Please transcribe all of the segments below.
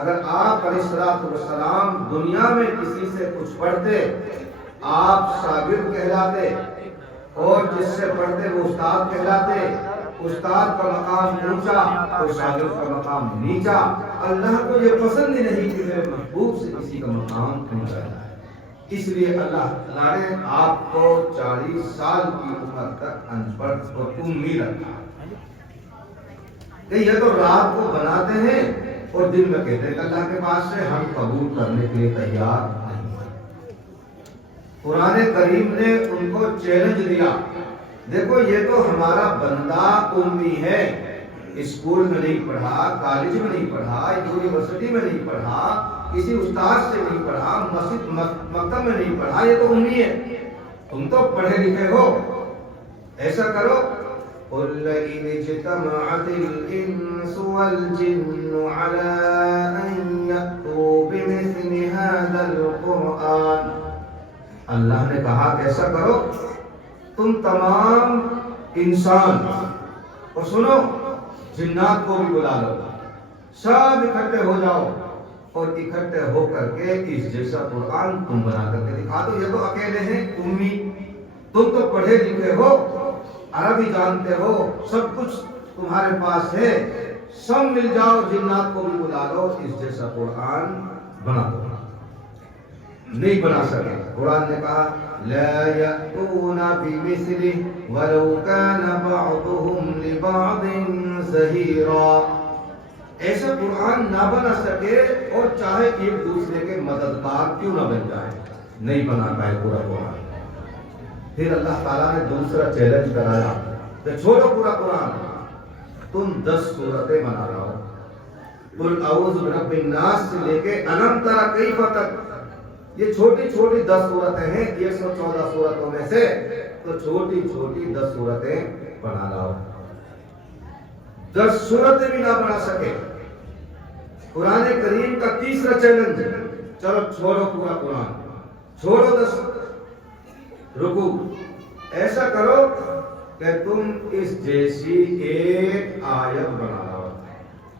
اگر آپ علیہ الصلوۃ والسلام دنیا میں کسی سے کچھ پڑھتے آپ شاگرد کہلاتے، اور جس سے پڑھتے وہ استاد کہلاتے۔ استاد کا مقام اونچا اور شاگرد کا مقام نیچا۔ اللہ کو یہ پسند ہی نہیں کہ میرے محبوب سے کسی کا مقام اونچا جائے، اس لیے اللہ تعالیٰ نے آپ کو 40 سال کی عمر تک ان پڑھ اور امی رکھا کہ یہ تو رات کو بناتے ہیں اور دن میں کہتے ہیں کہ اللہ کے پاس سے ہم قبول کرنے کے لیے تیار نہیں ہیں۔ قرآن کریم نے ان کو چیلنج دیا، دیکھو یہ تو ہمارا بندہ امی ہے، اسکول میں نہیں پڑھا، کالج میں نہیں پڑھا، یونیورسٹی میں نہیں پڑھا، کسی استاد سے نہیں پڑھا، مسجد مکتب میں نہیں پڑھا، یہ تو امی ہے، تم تو پڑھے لکھے ہو، ایسا کرو قُلْ لَئِنِ اجْتَمَعَتِ الْإِنسُ وَالْجِنُّ عَلَىٰ أَن يَأْتُوا بِمِثْلِ هَٰذَا الْقُرْآنِ۔ اللہ نے کہا کہ ایسا کرو، تم تمام انسان اور سنو جنات کو بھی بلا لو، سب اکٹھے ہو جاؤ اور اکٹھے ہو کر کے اس جیسا قرآن تم بنا کر کے دکھا دو۔ یہ تو اکیلے ہیں امی، تم تو پڑھے لکھے ہو، عربی جانتے ہو، سب کچھ تمہارے پاس ہے، سب مل جاؤ جنات کو بھی بلا لو، اس جیسا قرآن بنا دو۔ نہیں بنا سکے، قرآن نے کہا لا يأتون بمثله ولو كان بعضهم لبعض ظهيرا۔ ایسا قرآن نہ بنا سکے اور چاہے ایک دوسرے کے مددگار کیوں نہ بن جائے، نہیں بنا پائے پورا قرآن۔ پھر اللہ تعالیٰ نے دوسرا چیلنج کرایا کہ چھوڑو پورا قرآن، تم 10 سورتیں بنا رہا ہو، قل اعوذ برب الناس سے لے کے الم تر کیف تک، یہ چھوٹی چھوٹی 10 سورتیں ہیں 114 سورتوں میں سے، تو چھوٹی چھوٹی 10 سورتیں بنا لاؤ۔ 10 سورتیں بھی نہ بنا سکے، قرآن کریم کا تیسرا چیلنج، چلو چھوڑو پورا قرآن، چھوڑو 10 رکوع، ایسا کرو کہ تم اس جیسی ایک آیت بنا لاؤ،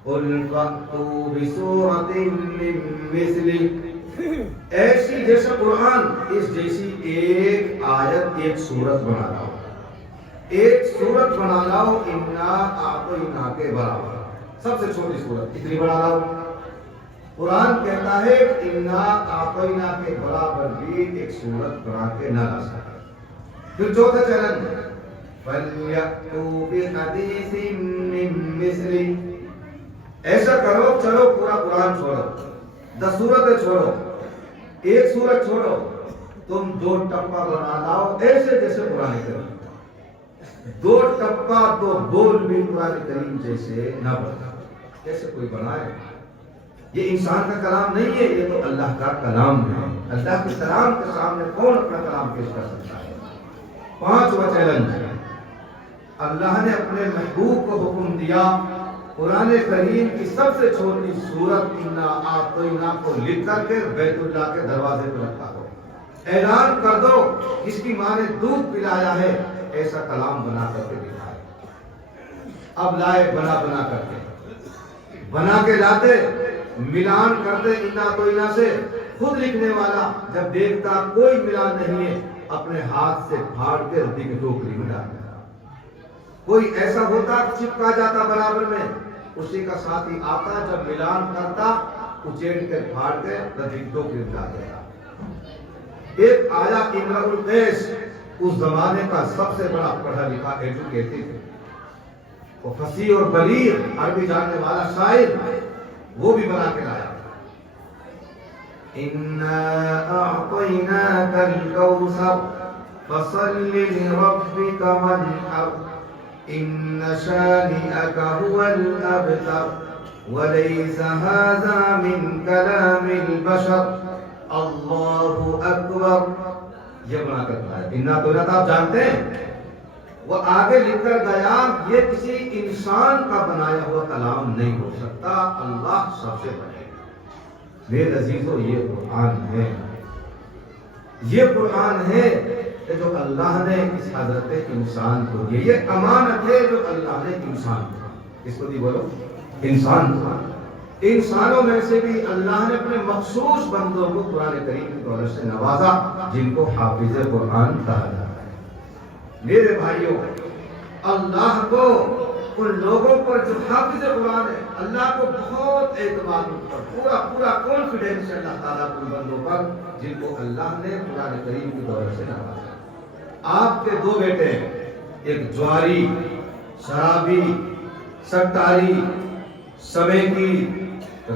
قل فأتوا بسورۃ من مثلہ، ایسی جیسا قرآن اس جیسی ایک آیت ایک سورت بنا لاؤ، ایک سورت بنا لاؤ انا اعطینا کے برابر، سب سے چھوٹی سورت کتنی بنا لاؤ۔ قرآن کہتا ہے انا اعطینا کے برابر بھی ایک سورت بنا کے نہ لا سکتا۔ پھر چوتھا چیلنج فَلْيَأْتُوا بِحَدِيثٍ مِّن مِّثْلِهِ، ایسا کرو چلو پورا قرآن چھوڑو، 10 سورتیں چھوڑو، ایک سورت چھوڑو، تم 2 ٹپا بنا لاؤ ایسے جیسے قرآن کریم، 2 ٹپا 2 بول بھی قرآن کریم جیسے نہ بنا، کیسے کوئی بنائے؟ یہ انسان کا کلام نہیں ہے، یہ تو اللہ کا کلام ہے۔ اللہ کے کلام کے سامنے کون اپنا کلام پیش کر سکتا ہے؟ 5واں چیلنج، اللہ نے اپنے محبوب کو حکم دیا قرآن کریم کی سب سے چھوٹی سورت انا اعطینا کو لکھ کر کے بیت اللہ کے دروازے پر رکھا دو، اعلان کر دو جس کی ماں نے دودھ پلایا ہے ایسا کلام بنا کر کے دکھائے۔ اب لائے بنا کے لاتے، ملان کرتے انا اعطینا سے، خود لکھنے والا جب دیکھتا کوئی ملان نہیں ہے اپنے ہاتھ سے پھاڑ کے ردی کی ٹوکری میں ڈال دیتا، کوئی ایسا ہوتا چپکا جاتا برابر میں، اسی کا ساتھی آتا جب ملان کرتا اچیڑ کے پھاڑ کے ردی کی ٹوکری میں ڈال دیتا۔ ایک آیا امرؤ القیس، اس زمانے کا سب سے بڑا پڑھا لکھا ایجوکیٹڈ تھے، وہ فصیح اور بلیغ عربی جاننے والا شاعر، وہ بھی بنا کے لایا اِنَّا أَعْطَيْنَاكَ الْكَوْثَرَ فَصَلِّ لِرَبِّكَ وَانْحَرْ إِنَّ شَانِئَكَ هُوَ الْأَبْتَرُ وَلَيْسَ هَذَا مِنْ كَلَامِ الْبَشَرِ اللَّهُ أَكْبَرُ۔ یہ بنا کر لایا، اِنَّا تو آپ جانتے ہیں، وہ آگے لکھ کر گیا یہ کسی انسان کا بنایا ہوا کلام نہیں ہو سکتا، اللہ سب سے بڑے۔ میرے عزیزو یہ قرآن ہے، یہ قرآن ہے کہ جو اللہ نے اس حضرت انسان کو دی، یہ امانت ہے جو اللہ نے انسان کو، اس کو دی بولو انسان کو، انسانوں میں سے بھی اللہ نے اپنے مخصوص بندوں کو قرآن کریم کی دولت سے نوازا جن کو حافظ قرآن کہا جاتا ہے۔ میرے بھائیوں، اللہ کو ان لوگوں پر جو حافظ قرآن ہے، اللہ کو بہت اعتماد پر پورا کانفیڈینس ہے اللہ تعالیٰ کے بندوں پر جن کو اللہ نے قرآن کریم کی دولت سے نوازا۔ آپ کے دو بیٹے ہیں، ایک جواری، شرابی، سٹاری، سمیکی،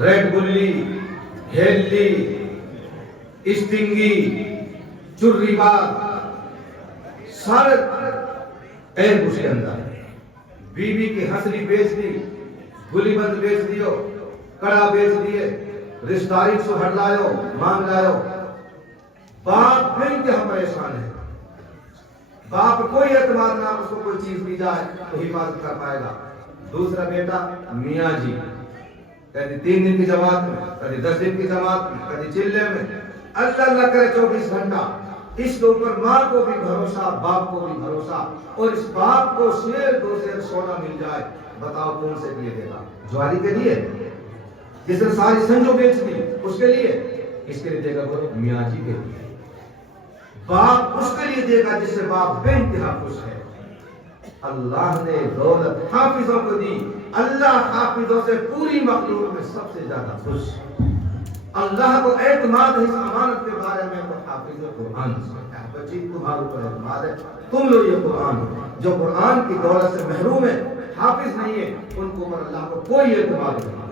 ریڈ بلی، ہیلی، اسٹنگی، چری باز، سارے ایک اس کے اندر بیوی کی ہنسلی بیچ دی، گلی بند بیچ دیو، کڑا بیچ دیے، رشتہ داری سے ہٹ لائو، مانگ لائو۔ باپ پھر کے ہم پریشان ہیں، باپ کوئی اعتماد نہ، اس کو کوئی چیز دی جائے تو حفاظت کر پائے گا۔ دوسرا بیٹا میاں جی، کبھی 3 دن کی جماعت میں، کبھی 10 دن کی جماعت میں، کبھی چلے میں، اللہ کرے 24 گھنٹہ۔ اس کے اوپر ماں کو بھی بھروسہ، باپ کو بھی بھروسہ، اور اس باپ کو شیر 2 شیر سونا مل جائے، بتاؤ کون سے لیے دے گا؟ جواری کے لیے جس نے ساری سنجو بیچ دی اس کے لیے، اس کے لیے دے گا بولو میاں جی کے لیے۔ باپ اس کے لیے دے گا جس سے باپ بے انتہا خوش ہے۔ اللہ نے دولت حافظوں کو دی، اللہ حافظوں سے پوری مخلوق میں سب سے زیادہ خوش۔ اللہ کو اعتماد ہے اس امانت کے بارے میں، تو حافظ قرآن سے بچی تمہارے اوپر اعتماد ہے، تم لو یہ قرآن۔ جو قرآن کی دولت سے محروم ہے، حافظ نہیں ہے، ان کو اوپر اللہ کو کوئی اعتماد نہیں۔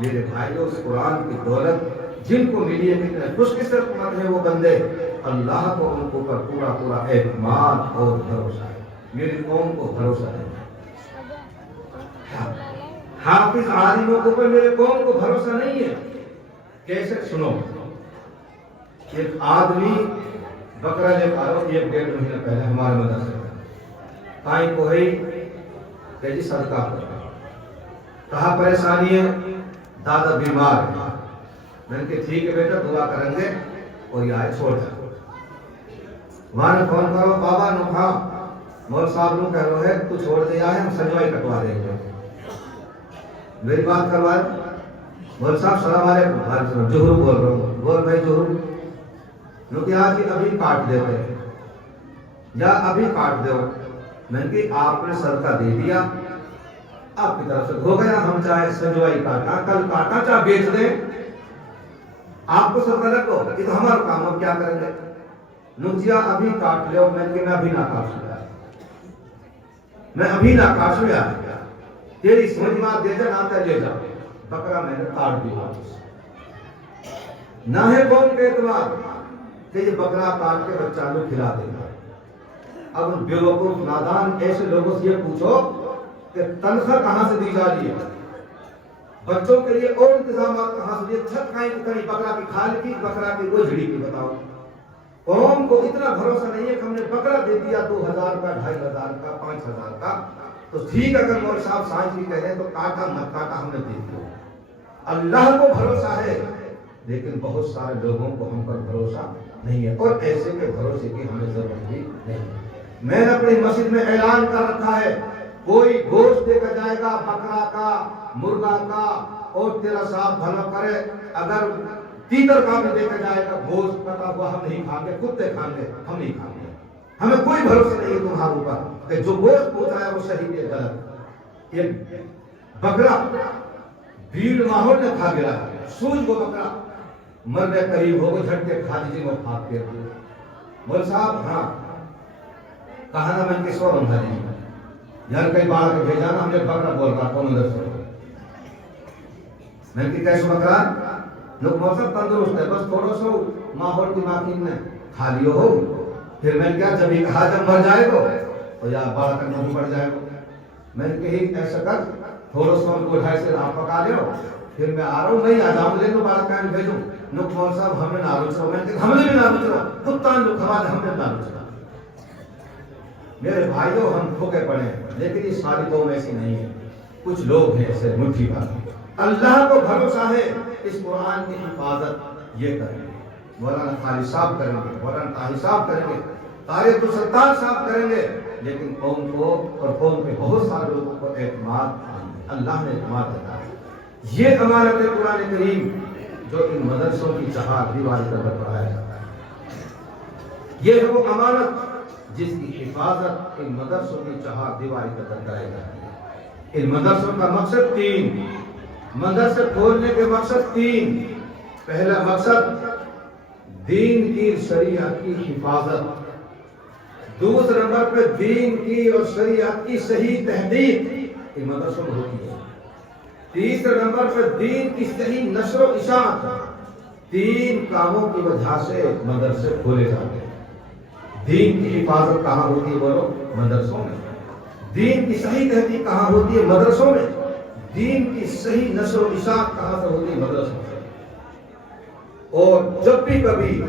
میرے بھائیوں، اس قرآن کی دولت جن کو ملی ہے، کتنے خوش قسمت ہیں وہ بندے، اللہ کو ان کو پر پورا اعتماد اور بھروسہ ہے۔ میری قوم کو بھروسہ ہے، حافظ عالموں کو پر میرے قوم کو بھروسہ نہیں ہے۔ کیسے؟ سنو، ایک آدمی بکرا لے کر آؤ، 1-1.5 مہینہ پہلے ہمارے مدرسے میں کائیں کو ہے کہ جی صدقہ کرو۔ کہا پریشانی ہے، دادا بیمار ہے۔ میں نے کہا ٹھیک ہے بیٹا، دعا کریں گے اور یہ آئے چھوڑ جائے۔ وہاں نے فون کرو، بابا نو کھا مول صاحب نو کہہ رہے ہیں تو چھوڑ دیا ہے، ہم سنجوائی کٹوا دیں گے۔ میری بات کروائے، مول صاحب سلام علیکم، جوہر بول رہا ہوں، بول بھائی جوہر نو کیا کہ ابھی کاٹ دیتے ہیں یا ابھی کاٹ دو۔ میں نے کہا آپ نے صدقہ دے دیا، آپ کی طرف سے ہو گیا، ہم چاہے سنجوائی کاٹا، کل کاٹا، چاہے بیچ دیں، آپ کو صدقہ لگو، یہ تو ہمارا کام، ہم کیا کریں گے؟ نوتیا ابھی کاٹ لو۔ میں نے کہا میں ابھی نہ کاٹ لیا، میں ابھی نہ کاٹ لیا، تیری سمجھ میں دے جا نہ لے جا۔ بکرا میں نے کاٹ دیا، نہ ہے قوم کے اعتماد کہ یہ بکرا کاٹ کے بچہ کو کھلا دے گا۔ اب ان بیوقوف نادان ایسے لوگوں سے یہ پوچھو کہ تنخواہ کہاں سے دی جا رہی ہے، بچوں کے لیے اور انتظامات کہاں سے، چھت کہیں کہیں بکرا کی کھال کی، بکرا کی گوجھڑی کی، بتاؤ۔ قوم کو اتنا بھروسہ نہیں ہے کہ ہم نے بکرا دے دیا 2000 کا، 2500 کا، 5000 کا، تو ٹھیک اگر مول صاحب سائنس بھی کہہ رہے ہیں تو کاٹا مت کاٹا، ہم نے دے دیا۔ اللہ کو بھروسہ ہے، لیکن بہت سارے لوگوں کو ہم پر بھروسہ نہیں ہے، اور ایسے کے بھروسے کی ہمیں ضرورت بھی نہیں۔ میں نے اپنی مسجد میں اعلان کر رکھا ہے، کوئی گوشت دے کر جائے گا بکرا کا، مرغا کا، اور تیرا صاحب بھلا کرے اگر تیتر کا بھی دے کر جائے گا گوشت کٹا ہوا، ہم نہیں کھائیں گے، کتے کھائیں گے، ہم نہیں کھائیں گے۔ ہمیں کوئی بھروسہ نہیں ہے تمہارے اوپر کہ جو گوشت پہنچا ہے وہ صحیح ہے غلط۔ یہ بکرا بھیڑ ماحول نے کھا گیا، سوج کو بکرا مرنے قریب ہو گئے، جھٹ کے کھا دیجیے وہ پھاپ کے۔ مول صاحب ہاں کہا نا، میں کس کو رنگا نہیں یار، کئی بار کے بھیجا نا، ہم نے بکرا بول رہا کون اندر سے، میں کہ کیسے بکرا لوگ موسم تندرست ہے، بس تھوڑا سا ماحول کی ماکین نے کھا لیو ہو، پھر میں کیا جب یہ کہا جب مر جائے گا تو یا بڑا کرنا بھی پڑ جائے گا۔ میں نے کہی ایسا کر تھوڑا سا ان کو 2.5 سے آپ پکا لیو، پھر میں آ رہا ہوں، نہیں آ جاؤں لے تو بڑا کہیں بھیجوں۔ نک مول صاحب ہمیں نہ روچو، میں نے کہا ہم نے بھی نہ روچو، کتان جو کھوا دے ہم نے نہ روچو۔ میرے بھائیوں ہم دھوکے پڑے ہیں، لیکن یہ ساری قوم ایسی نہیں ہے، کچھ لوگ ہیں ایسے مٹھی بات۔ اللہ کو بھروسہ ہے، اس قرآن کی حفاظت یہ کریں گے، مولانا خالد صاحب کریں گے، مولانا طاہر صاحب کریں گے، طارق الستار صاحب کریں گے، لیکن قوم کو اور قوم کے بہت سارے لوگوں کو اعتماد، اللہ نے اعتماد دیتا ہے۔ یہ امانت ہے قرآن کریم جو ان مدرسوں کی چہار دیواری پر پڑھایا جاتا ہے. یہ ہے وہ امانت جس کی حفاظت ان مدرسوں کی چہار دیواری پر کرائی جاتی ہے. ان مدرسوں کا مقصد تین، مدرسے کھولنے کے مقصد تین. پہلا مقصد دین کی شریعت کی حفاظت، دوسرے نمبر پہ دین کی اور شریعت کی صحیح تحقیق ان مدرسوں میں ہوتی ہے، تیسرے نمبر پہ دین کی صحیح نشر و اشاعت. تین کاموں کی وجہ سے مدرسے کھولے جاتے ہیں. دین کی حفاظت کہاں ہوتی ہے بولو؟ مدرسوں میں. دین کی صحیح تحقیق کہاں ہوتی ہے؟ مدرسوں میں. دین کی صحیح نشر و اشاعت کہاں سے ہوتی ہے؟ مدرسوں سے. اور جب بھی کبھی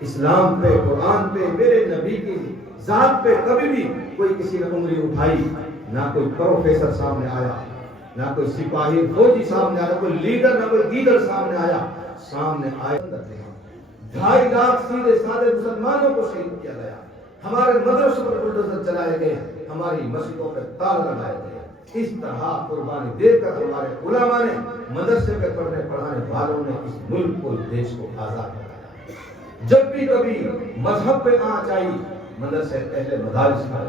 اسلام پہ، قرآن پہ، میرے نبی کی ذات پہ کبھی بھی کوئی کسی نے انگلی اٹھائی، نہ کوئی پروفیسر سامنے آیا، نہ کوئی سپاہی فوجی سامنے آیا، کوئی لیڈر نہ کوئی لیڈر سامنے آیا. سامنے آئے 2.5 لاکھ سیدھے سادے مسلمانوں کو شہید کیا گیا. ہمارے مدرسوں پر بلڈوزر چلائے گئے، ہماری مسجدوں پہ تالے لگائے گئے. اس طرح قربانی دے کر ہمارے علماء نے، مدرسے پہ پڑھنے پڑھانے والوں نے اس ملک کو، دیش کو آزاد کرایا. جب بھی کبھی مذہب پہ آنچ آئی، مدرسے پہلے مدارس میں.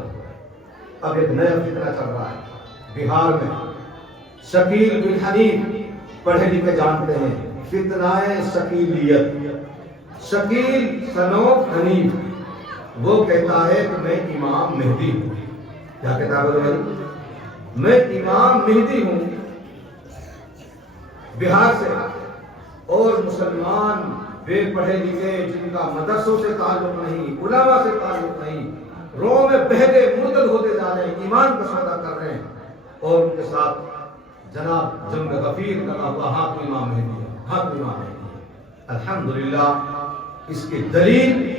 اب ایک نیا فکرہ چل رہا ہے بہار میں. شکیل بن حنیف پڑھے لکھے جانتے ہیں، فتنہ شکیلیت. شکیل سنوف حنیف وہ کہتا ہے کہ میں امام مہدی ہوں. کیا کہتا ہے بھائی؟ میں امام مہدی ہوں. بہار سے. اور مسلمان بے پڑھے لکھے جن کا مدرسوں سے تعلق نہیں، علماء سے تعلق نہیں، رو میں بہتے مرتد ہوتے جا رہے ہیں، ایمان کا سودا کر رہے ہیں. اور ان کے ساتھ جناب جنگ غفیر لگا ہوا، ہاں تو امام مہدی ہے، ہاں تو امام مہدی ہے. الحمدللہ اس کی دلیل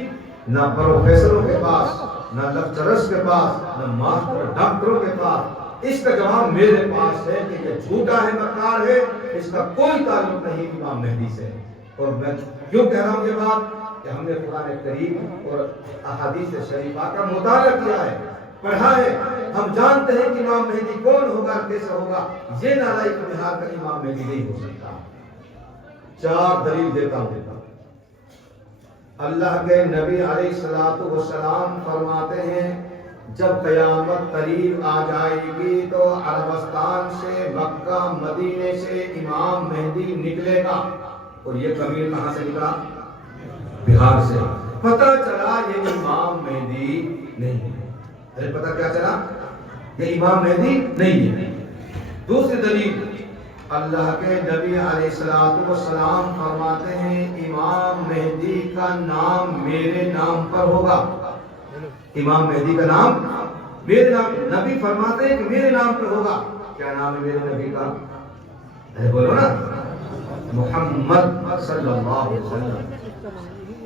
نہ پروفیسروں کے پاس، نہ لیکچررز کے پاس، نہ ماسٹر ڈاکٹروں کے پاس. اس کا جواب میرے پاس ہے کہ یہ جھوٹا ہے، مکار ہے، اس کا کوئی تعلق نہیں امام مہدی سے. اور میں کیوں کہہ رہا ہوں یہ بات کہ ہم نے قرآن کریم اور احادیث شریفہ کا مطالعہ کیا ہے، پڑھا ہے. ہم جانتے ہیں کہ امام مہدی کون ہوگا، کیسے ہوگا. یہ نالائق بہار کا امام مہدی نہیں ہو سکتا. 4 دلیل دیتا ہوں. اللہ کے نبی علیہ الصلوۃ والسلام فرماتے ہیں جب قیامت قریب آ جائے گی تو عربستان سے، مکہ مدینے سے امام مہدی نکلے گا. اور یہ کبیر کہاں سے نکلا؟ بہار سے. پتہ چلا یہ امام مہدی نہیں ہے. پتہ کیا چلا؟ یہ امام مہدی نہیں ہے. دوسری دلیل، اللہ کے نبی علیہ الصلوۃ والسلام فرماتے ہیں امام مہدی کا نام میرے نام پر ہوگا. امام مہدی کا نام میرے نام. نبی فرماتے ہیں کہ میرے نام پر ہوگا. کیا نام ہے میرے نبی کا؟ بولو نا، محمد صلی اللہ علیہ وسلم.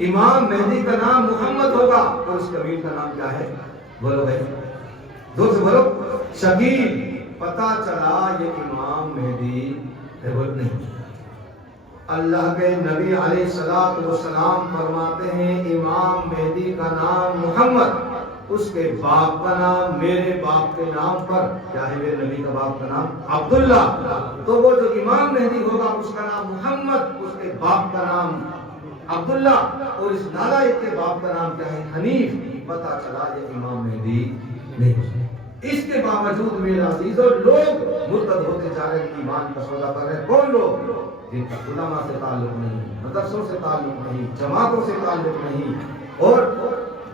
امام مہدی کا نام محمد ہوگا. اور اس کبیر کا نام کیا ہے؟ بولو بھائی، دور سے بولو. شکیل. پتا چلا یہ امام مہدی نہیں. اللہ کے نبی علیہ الصلوۃ والسلام فرماتے ہیں امام مہدی کا نام محمد، اس کے باپ کا نام میرے باپ کے نام پر. کیا ہے میرے نبی کا باپ کا نام؟ عبداللہ. تو وہ جو امام مہدی ہوگا اس کا نام محمد، اس کے باپ کا نام عبداللہ، اور اس نالائق کے باپ کا نام کیا ہے؟ حنیف. پتا چلا یہ امام مہدی نہیں. اس کے باوجود میرے عزیزوں لوگ مرتد ہوتے جا رہے ہیں، ایمان کا سودا کر رہے ہیں. کون لوگ؟ جن کا علماء سے تعلق نہیں، مدرسوں سے تعلق نہیں، جماعتوں سے تعلق نہیں، اور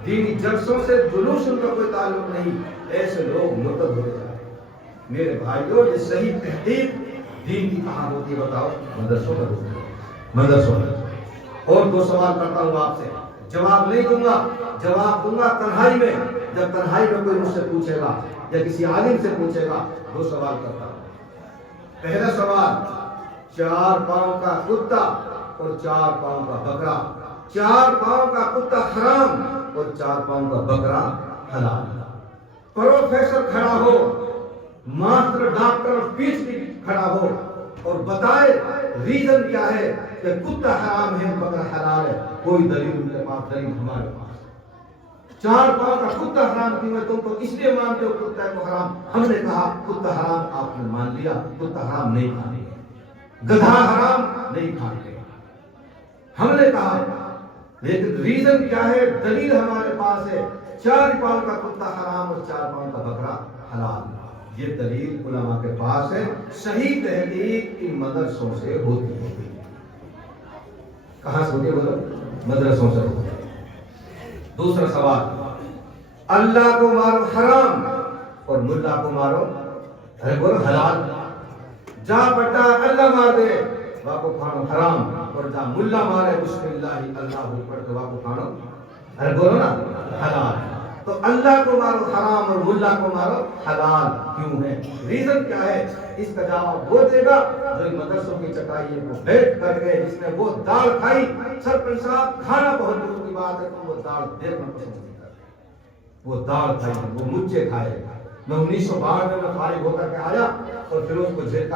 دینی جلسوں سے جلوس ان کا کوئی تعلق نہیں. ایسے لوگ مرتد ہوتے جا رہے ہیں. میرے بھائیوں یہ صحیح تحقیق دین کی کہاں ہوتی ہے بتاؤ؟ مدرسوں میں ہوتی ہے. مدرسوں میں. اور 2 سوال کرتا ہوں آپ سے، جواب نہیں دوں گا، جواب دوں گا تنہائی میں. جب تنہائی میں کوئی مجھ سے پوچھے گا یا کسی عالم سے پوچھے گا. 2 سوال کرتا ہوں. پہلا سوال، 4 پاؤں کا کتا اور 4 پاؤں کا بکرا، 4 پاؤں کا کتا حرام اور 4 پاؤں کا بکرا حلال. پروفیسر کھڑا ہو، ماسٹر ڈاکٹر پیچ بھی کھڑا ہو اور بتائے ریزن کیا ہے کہ کتا حرام ہے بکرا حلال ہے. کوئی دلیل ان کے پاس، دلیل ہمارے پاس. 4 پاؤں کا کتا حرام کیوں ہے؟ تم تو اس لیے مانتے ہو کتا کو حرام. ہم نے کہا کتا حرام، آپ نے مان لیا. کتا حرام نہیں کھانے. گدھا حرام نہیں کھاتے. ہم نے کہا لیکن ریزن کیا ہے؟ دلیل ہمارے پاس ہے 4 پاؤں کا کتا حرام اور 4 پاؤں کا بکرا حلال. یہ دلیل علماء کے پاس ہے. صحیح تحقیق ان مدرسوں سے ہوتی ہے. کہاں سے ہوتی ہے؟ بولو مدرسوں سے ہوتی ہے. دوسرا سوال، اللہ کو مارو حرام اور ملا کو مارو ارے بولو حلال. جا بٹا اللہ مار دے واپو کھانو حرام، اور جا ملا مارے بسم اللہ اللہ اکبر تو واپو کھانو ارے بولو نا حلال. تو اللہ کو مارو حرام اور ملا کو مارو حلال کیوں ہے؟ ریزن کیا ہے؟ اس کا جواب وہ دے گا جو ان مدرسوں کی چٹائی کو بیٹھ کر کے جس نے وہ دال کھائی. سرپنچ صاحب کھانا بہت دور کی بات ہے، تو وہ دال دیکھنا پسند نہیں کرتے. وہ دال کھائی، وہ مجھے کھائے. میں 1962 میں فارغ ہو کر کے آیا اور پھر اس کو جھیل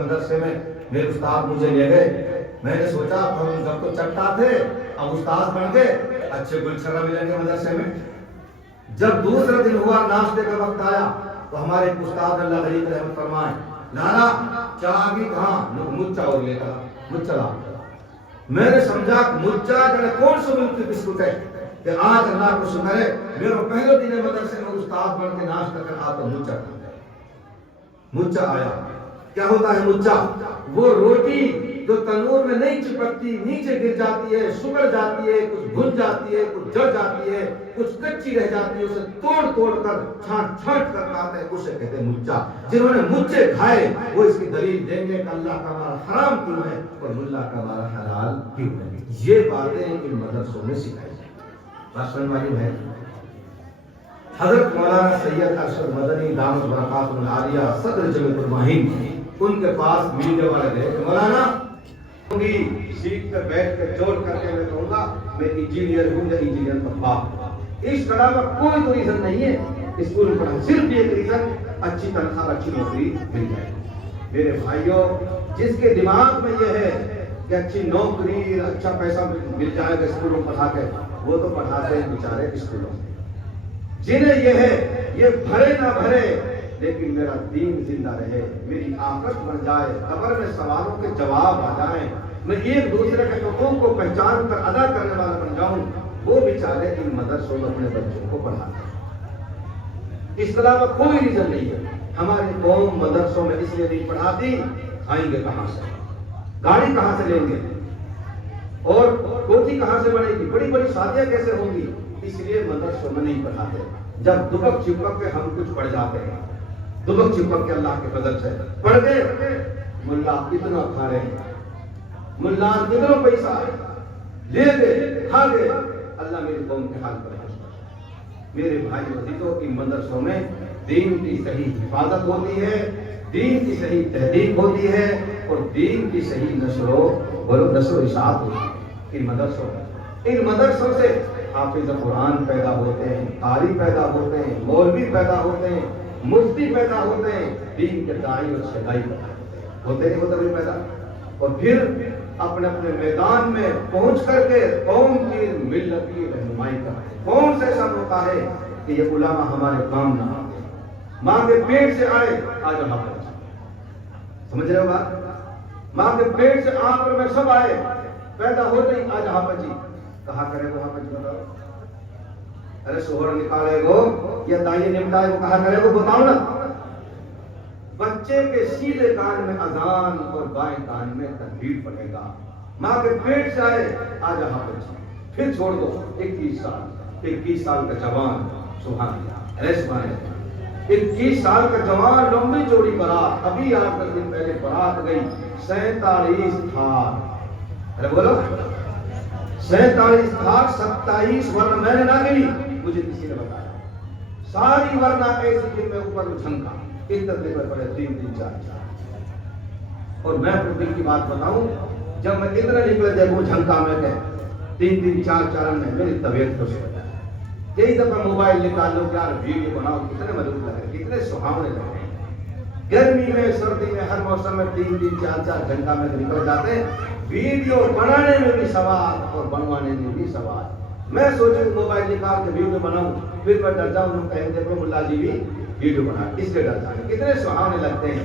مدرسے میں میرے استاد مجھے لے گئے. میں نے سوچا ہم جب تو چٹا تھے اب استاد بن گئے، اچھے گلچرا ملیں گے مدرسے میں. جب دوسرا دن ہوا ناشتے کا وقت آیا تو ہمارے ایک استاد اللہ علیہ رحمت فرمائے، لالا چاہ بھی کہاں؟ مچا اور لے کر مچا لا. میں نے سمجھا مچا جڑے کون سا ملک کی بسکٹ ہے کہ آج اللہ کو شکر ہے میرا پہلے دن مدرسے میں استاد بن کے ناشتہ کر آتا مچا کھاتا ہے. مچا آیا. کیا ہوتا ہے مچا؟ وہ روٹی جو تنور میں نہیں چپکتی، نیچے گر جاتی ہے، سکڑ جاتی ہے، کچھ بھن جاتی ہے، کچھ جل جاتی ہے، کچھ کچی رہ جاتی ہے، اسے توڑ توڑ کر چھانٹ چھانٹ کر کھاتے ہیں، اسے کہتے ہیں مچا. جنہوں نے مچے کھائے وہ اس کی دلیل دیں گے کہ اللہ کا مال حرام کیوں ہے اور ملا کا مال حلال کیوں ہے. یہ باتیں ان مدرسوں میں سکھائی جائیں. بات سمجھ والی ہے. حضرت مولانا سید ارشد مدنی دامت برکاتہ العالیہ صدر جمعیت الماہین، ان کے پاس میڈیا والے گئے کہ مولانا سیٹ پہ بیٹھ کے جوڑ کر کے میں کہوں گا میں انجینئر ہوں یا انجینئر کا باپ. اس طرح کا کوئی تو ریزن نہیں ہے اسکول میں پڑھا. صرف ایک ریزن اچھی تنخواہ اچھی نوکری مل جائے. میرے بھائیوں، جس کے دماغ میں یہ ہے کہ اچھی نوکری اچھا پیسہ مل جائے گا اسکولوں میں پڑھا کے، وہ تو پڑھاتے ہیں بیچارے اسکولوں میں. جنہیں یہ ہے یہ بھرے نہ بھرے لیکن میرا دین زندہ رہے، میری آخرت بن جائے، قبر میں سوالوں کے جواب آ جائیں، میں ایک دوسرے کے حقوق کو پہچان کر ادا کرنے والا بن جاؤں، وہ بیچارے ان مدرسوں میں اپنے بچوں کو پڑھاتے ہیں. اس طرح کا کوئی ریزن نہیں ہے. ہماری قوم مدرسوں میں اس لیے نہیں پڑھاتی، کھائیں گے کہاں سے، گاڑی کہاں سے لیں گے، اور کوٹھی کہاں سے بنے گی، بڑی بڑی شادیاں کیسے ہوں گی، اس لیے مدرسوں میں نہیں پڑھاتے. جب دبک چپک کے ہم کچھ پڑھ جاتے ہیں، دبک چپک کے اللہ کے فضل سے پڑھ گئے، ملا اتنا کھا رہے ہیں، ملا کتنا پیسہ لے گئے کھا گئے، اللہ میری قوم کے حال پر خوش. میرے بھائی عزیزوں، ان مدرسوں میں دین کی صحیح حفاظت ہوتی ہے، دین کی صحیح تحریک ہوتی ہے اور دین کی صحیح نشر و اشاعت ہوتی ہے. ان مدرسوں سے حافظ قرآن پیدا ہوتے ہیں، قاری پیدا ہوتے ہیں، مولوی پیدا ہوتے ہیں، مفتی پیدا ہوتے ہیں، دین کے داعی اور شہدائی ہوتے نہیں ہوتے بھی پیدا، اور پھر اپنے اپنے میدان میں پہنچ کر کے قوم کی ملت کی رہنمائی کرتے ہیں. کون سے ایسا موقع ہے کہ یہ علماء ہمارے کام نہ آتے، ماں کے پیٹ سے آئے آج ہم پر، سمجھ رہے ہو بات؟ ماں کے پیٹ سے آپ اور میں سب آئے، پیدا ہو گئی آج ہاں جی، کہاں کرے وہ ہاں جی بتاؤ. ارے شوہر نکالے گو یا دائیں نمٹائے گو، کہاں کرے گو بتاؤ نا. بچے کے سیدھے کان میں اذان اور بائیں کان میں تکبیر پڑے گا. ماں کے پیٹ سے آئے آج ہاں جی، پھر چھوڑ دو 21 سال کا جوان، سبحان اللہ، ارے سبحان اللہ، 21 سال کا جوان، لمبی چوڑی برات، ابھی 8 دن پہلے برات گئی، 47 تھار، ارے بولو 47 تھار، 27 ورنہ میں نے نہ گئی، مجھے کسی نے بتایا، ساری ورنہ ایسی جن میں اوپر جھنکا اتنے پر پڑے 3 دن 4 اور میں اپنے دل کی بات بتاؤں، جب میں اتنا نکلے دیکھوں جھنکا میں کہ 3 دن 4 میں میری طبیعت خوش ہو جائے. کئی دفعہ موبائل نکال لو یار ویڈیو بناؤ، کتنے مزید لگے، کتنے سہاونے لگے. گرمی میں سردی میں ہر موسم میں 3 دن 4 گھنٹہ میں نکل جاتے ہیں. ویڈیو بنانے میں بھی سوال اور بنوانے میں بھی سوال. میں سوچوں موبائل نکال کے ویڈیو بناؤں، پھر میں ڈر جاؤں، کہیں دیکھو ملا جی بھی ویڈیو بنا، اس کے ڈر جانے. کتنے سہاونے لگتے ہیں.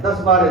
10-12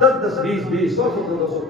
10-10, 20-20, 100-100, 200,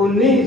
19।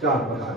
4%।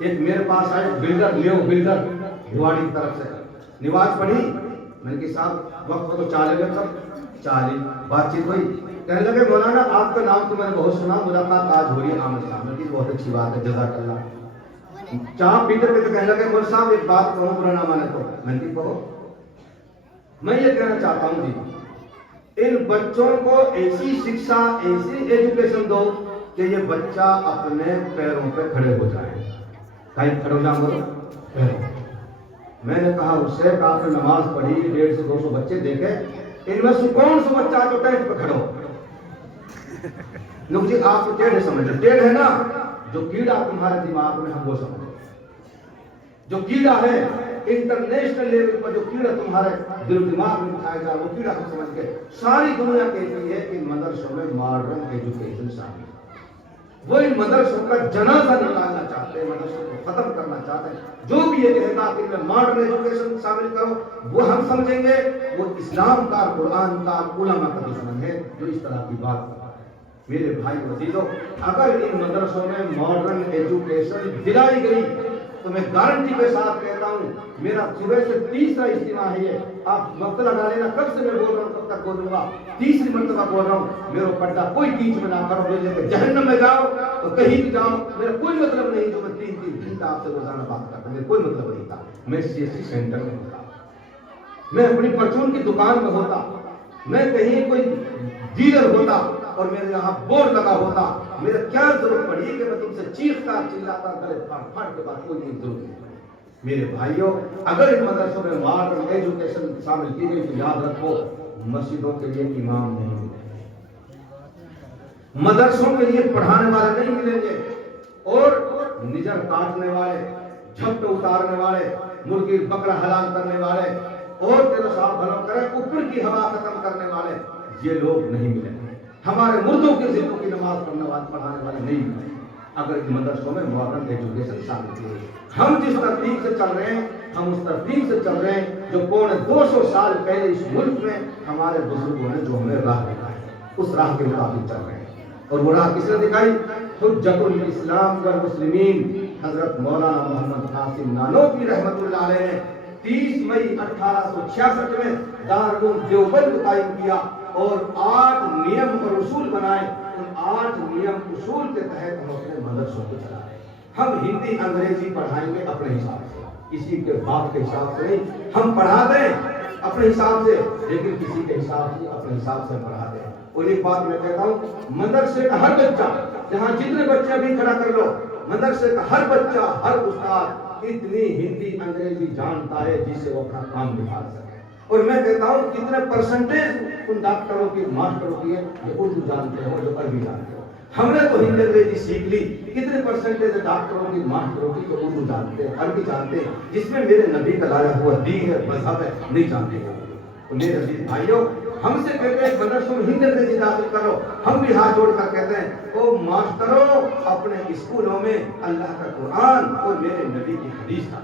ایک میرے پاس آئے بلڈر لیو بلڈر بھواڑی کی طرف سے، نماز پڑھی، میں نے کہا صاحب وقت ہو تو چالے میں سب چالی بات چیت ہوئی، کہنے لگے مولانا آپ کا نام تو میں نے بہت سنا، ملاقات آج ہو رہی ہے آمد سامنے کی، بہت اچھی بات ہے جزاک اللہ۔ چاہ پیتے پیتے کہنے لگے مول صاحب ایک بات کہوں برا نہ مانے تو، میں نے کہا کہو۔ میں یہ کہنا چاہتا ہوں جی ان بچوں کو ایسی شکشا ایسی ایجوکیشن دو کہ یہ بچہ اپنے پیروں پہ کھڑے ہو جائے، کہیں کھڑے ہو جاؤں گا۔ میں نے کہا اس سے کہ آپ نے نماز پڑھی 150 سے 200 بچے دیکھے، ان میں سے کون سا بچہ جو ٹینٹ پہ کھڑا ہو؟ لوگ جی آپ کو ٹیڑھ سمجھ رہے، ٹیڑھ ہے نا جو کیڑا تمہارے دماغ میں ہم وہ سمجھے، جو کیڑا ہے انٹرنیشنل لیول پر جو کیڑا تمہارے دل دماغ میں اٹھایا جائے وہ کیڑا ہم سمجھ کے ساری دنیا کہتی ہے کہ مدرسوں میں ماڈرن ایجوکیشن شامل ہے۔ وہ ان مدرسوں کا جنازہ نکالنا چاہتے ہیں، مدرسوں کو ختم کرنا چاہتے ہیں۔ جو بھی یہ کہے گا کہ ان میں ماڈرن ایجوکیشن شامل کرو وہ ہم سمجھیں گے وہ اسلام کا قرآن کا علماء کا دشمن ہے جو اس طرح کی بات کرتا ہے۔ میرے بھائی عزیزو اگر ان مدرسوں میں ماڈرن ایجوکیشن دلائی گئی تو میں گارنٹی کے ساتھ کہتا ہوں میرا صبح سے تیسرا اجتماع ہے یہ، آپ وقت لگا لینا کب سے میں بول رہا ہوں کب تک بولوں گا، تیسری مرتبہ بول رہا ہوں میرا پٹا کوئی بیچ میں نہ کرو، بولے کہ جہنم میں جاؤ تو کہیں بھی جاؤ، میرا کوئی مطلب نہیں جو میں 3 گھنٹہ آپ سے روزانہ بات کرتا ہوں، میرا کوئی مطلب نہیں تھا۔ میں CSC سینٹر میں ہوتا، میں اپنی پرچون کی دکان میں ہوتا، میں کہیں کوئی ڈیلر ہوتا اور میرے یہاں بورڈ لگا ہوتا، میرا کیا ضرورت پڑی کہ میں تم سے چیختا چلاتا گلے پھاڑ کے بعد کوئی نہیں ضرورت نہیں۔ میرے بھائیوں اگر ان مدرسوں میں ماڈرن ایجوکیشن شامل کی گئی تو یاد رکھو مسجدوں کے لیے امام نہیں ملیں گے، مدرسوں کے لیے پڑھانے والے نہیں ملیں گے، اور نجر کاٹنے والے، جھپٹ اتارنے والے، مرغی بکرا حلال کرنے والے اور تیرے ساتھ بھلو کرے اوپر کی ہوا ختم کرنے والے یہ لوگ نہیں ملیں گے، ہمارے مردوں کے ذکروں کی نماز پڑھانے والے نہیں ملیں گے اگر ان مدرسوں میں ماڈرن ایجوکیشن شامل کی ہے۔ ہم جس ترتیب سے چل رہے ہیں ہم اس ترتیب سے چل رہے ہیں جو 250 سال پہلے اس ملک میں ہمارے بزرگوں نے جو ہمیں راہ دکھائی اس راہ کے مطابق چل رہے ہیں، اور وہ راہ کس نے دکھائی؟ حجت الاسلام والمسلمین حضرت مولانا محمد قاسم نانوتوی رحمۃ اللہ علیہ نے 30 مئی 1866 میں دارالعلوم دیوبند قائم کیا اور 8 نیم اور اصول بنائے، ان 8 نیم اصول کے تحت ہم اپنے مدرسوں کو چلا رہے ہیں۔ ہم ہندی انگریزی پڑھائیں گے اپنے حساب سے، کسی کے باپ کے حساب سے نہیں، ہم پڑھا دیں اپنے حساب سے لیکن کسی کے حساب سے اپنے حساب سے پڑھا دیں۔ اور ایک بات میں کہتا ہوں مدرسے کا ہر بچہ، جہاں جتنے بچے بھی کھڑا کر لو، مدرسے کا ہر بچہ ہر استاد اتنی ہندی انگریزی جانتا ہے جس سے وہ اپنا کام نبھا سکے۔ اور میں کہتا ہوں کتنے پرسنٹیج ان ڈاکٹروں کی ماسٹروں کی ہے جو اردو جانتے ہو جو عربی جانتے ہو، ہم نے تو ہندی انگریزی سیکھ لی، کتنے پرسنٹیج ڈاکٹروں کی ماسٹروں کی جو اردو جانتے ہیں عربی جانتے ہیں جس میں میرے نبی کا لایا ہوا دین ہے مذہب ہے نہیں جانتے ہو۔ تو میرے عزیز بھائیوں ہم سے کہتے ہیں مدرسوں میں ہندی انگریزی داخل کرو، ہم بھی ہاتھ جوڑ کر کہتے ہیں او ماسٹروں اپنے اسکولوں میں اللہ کا قرآن اور میرے نبی کی حدیث کا،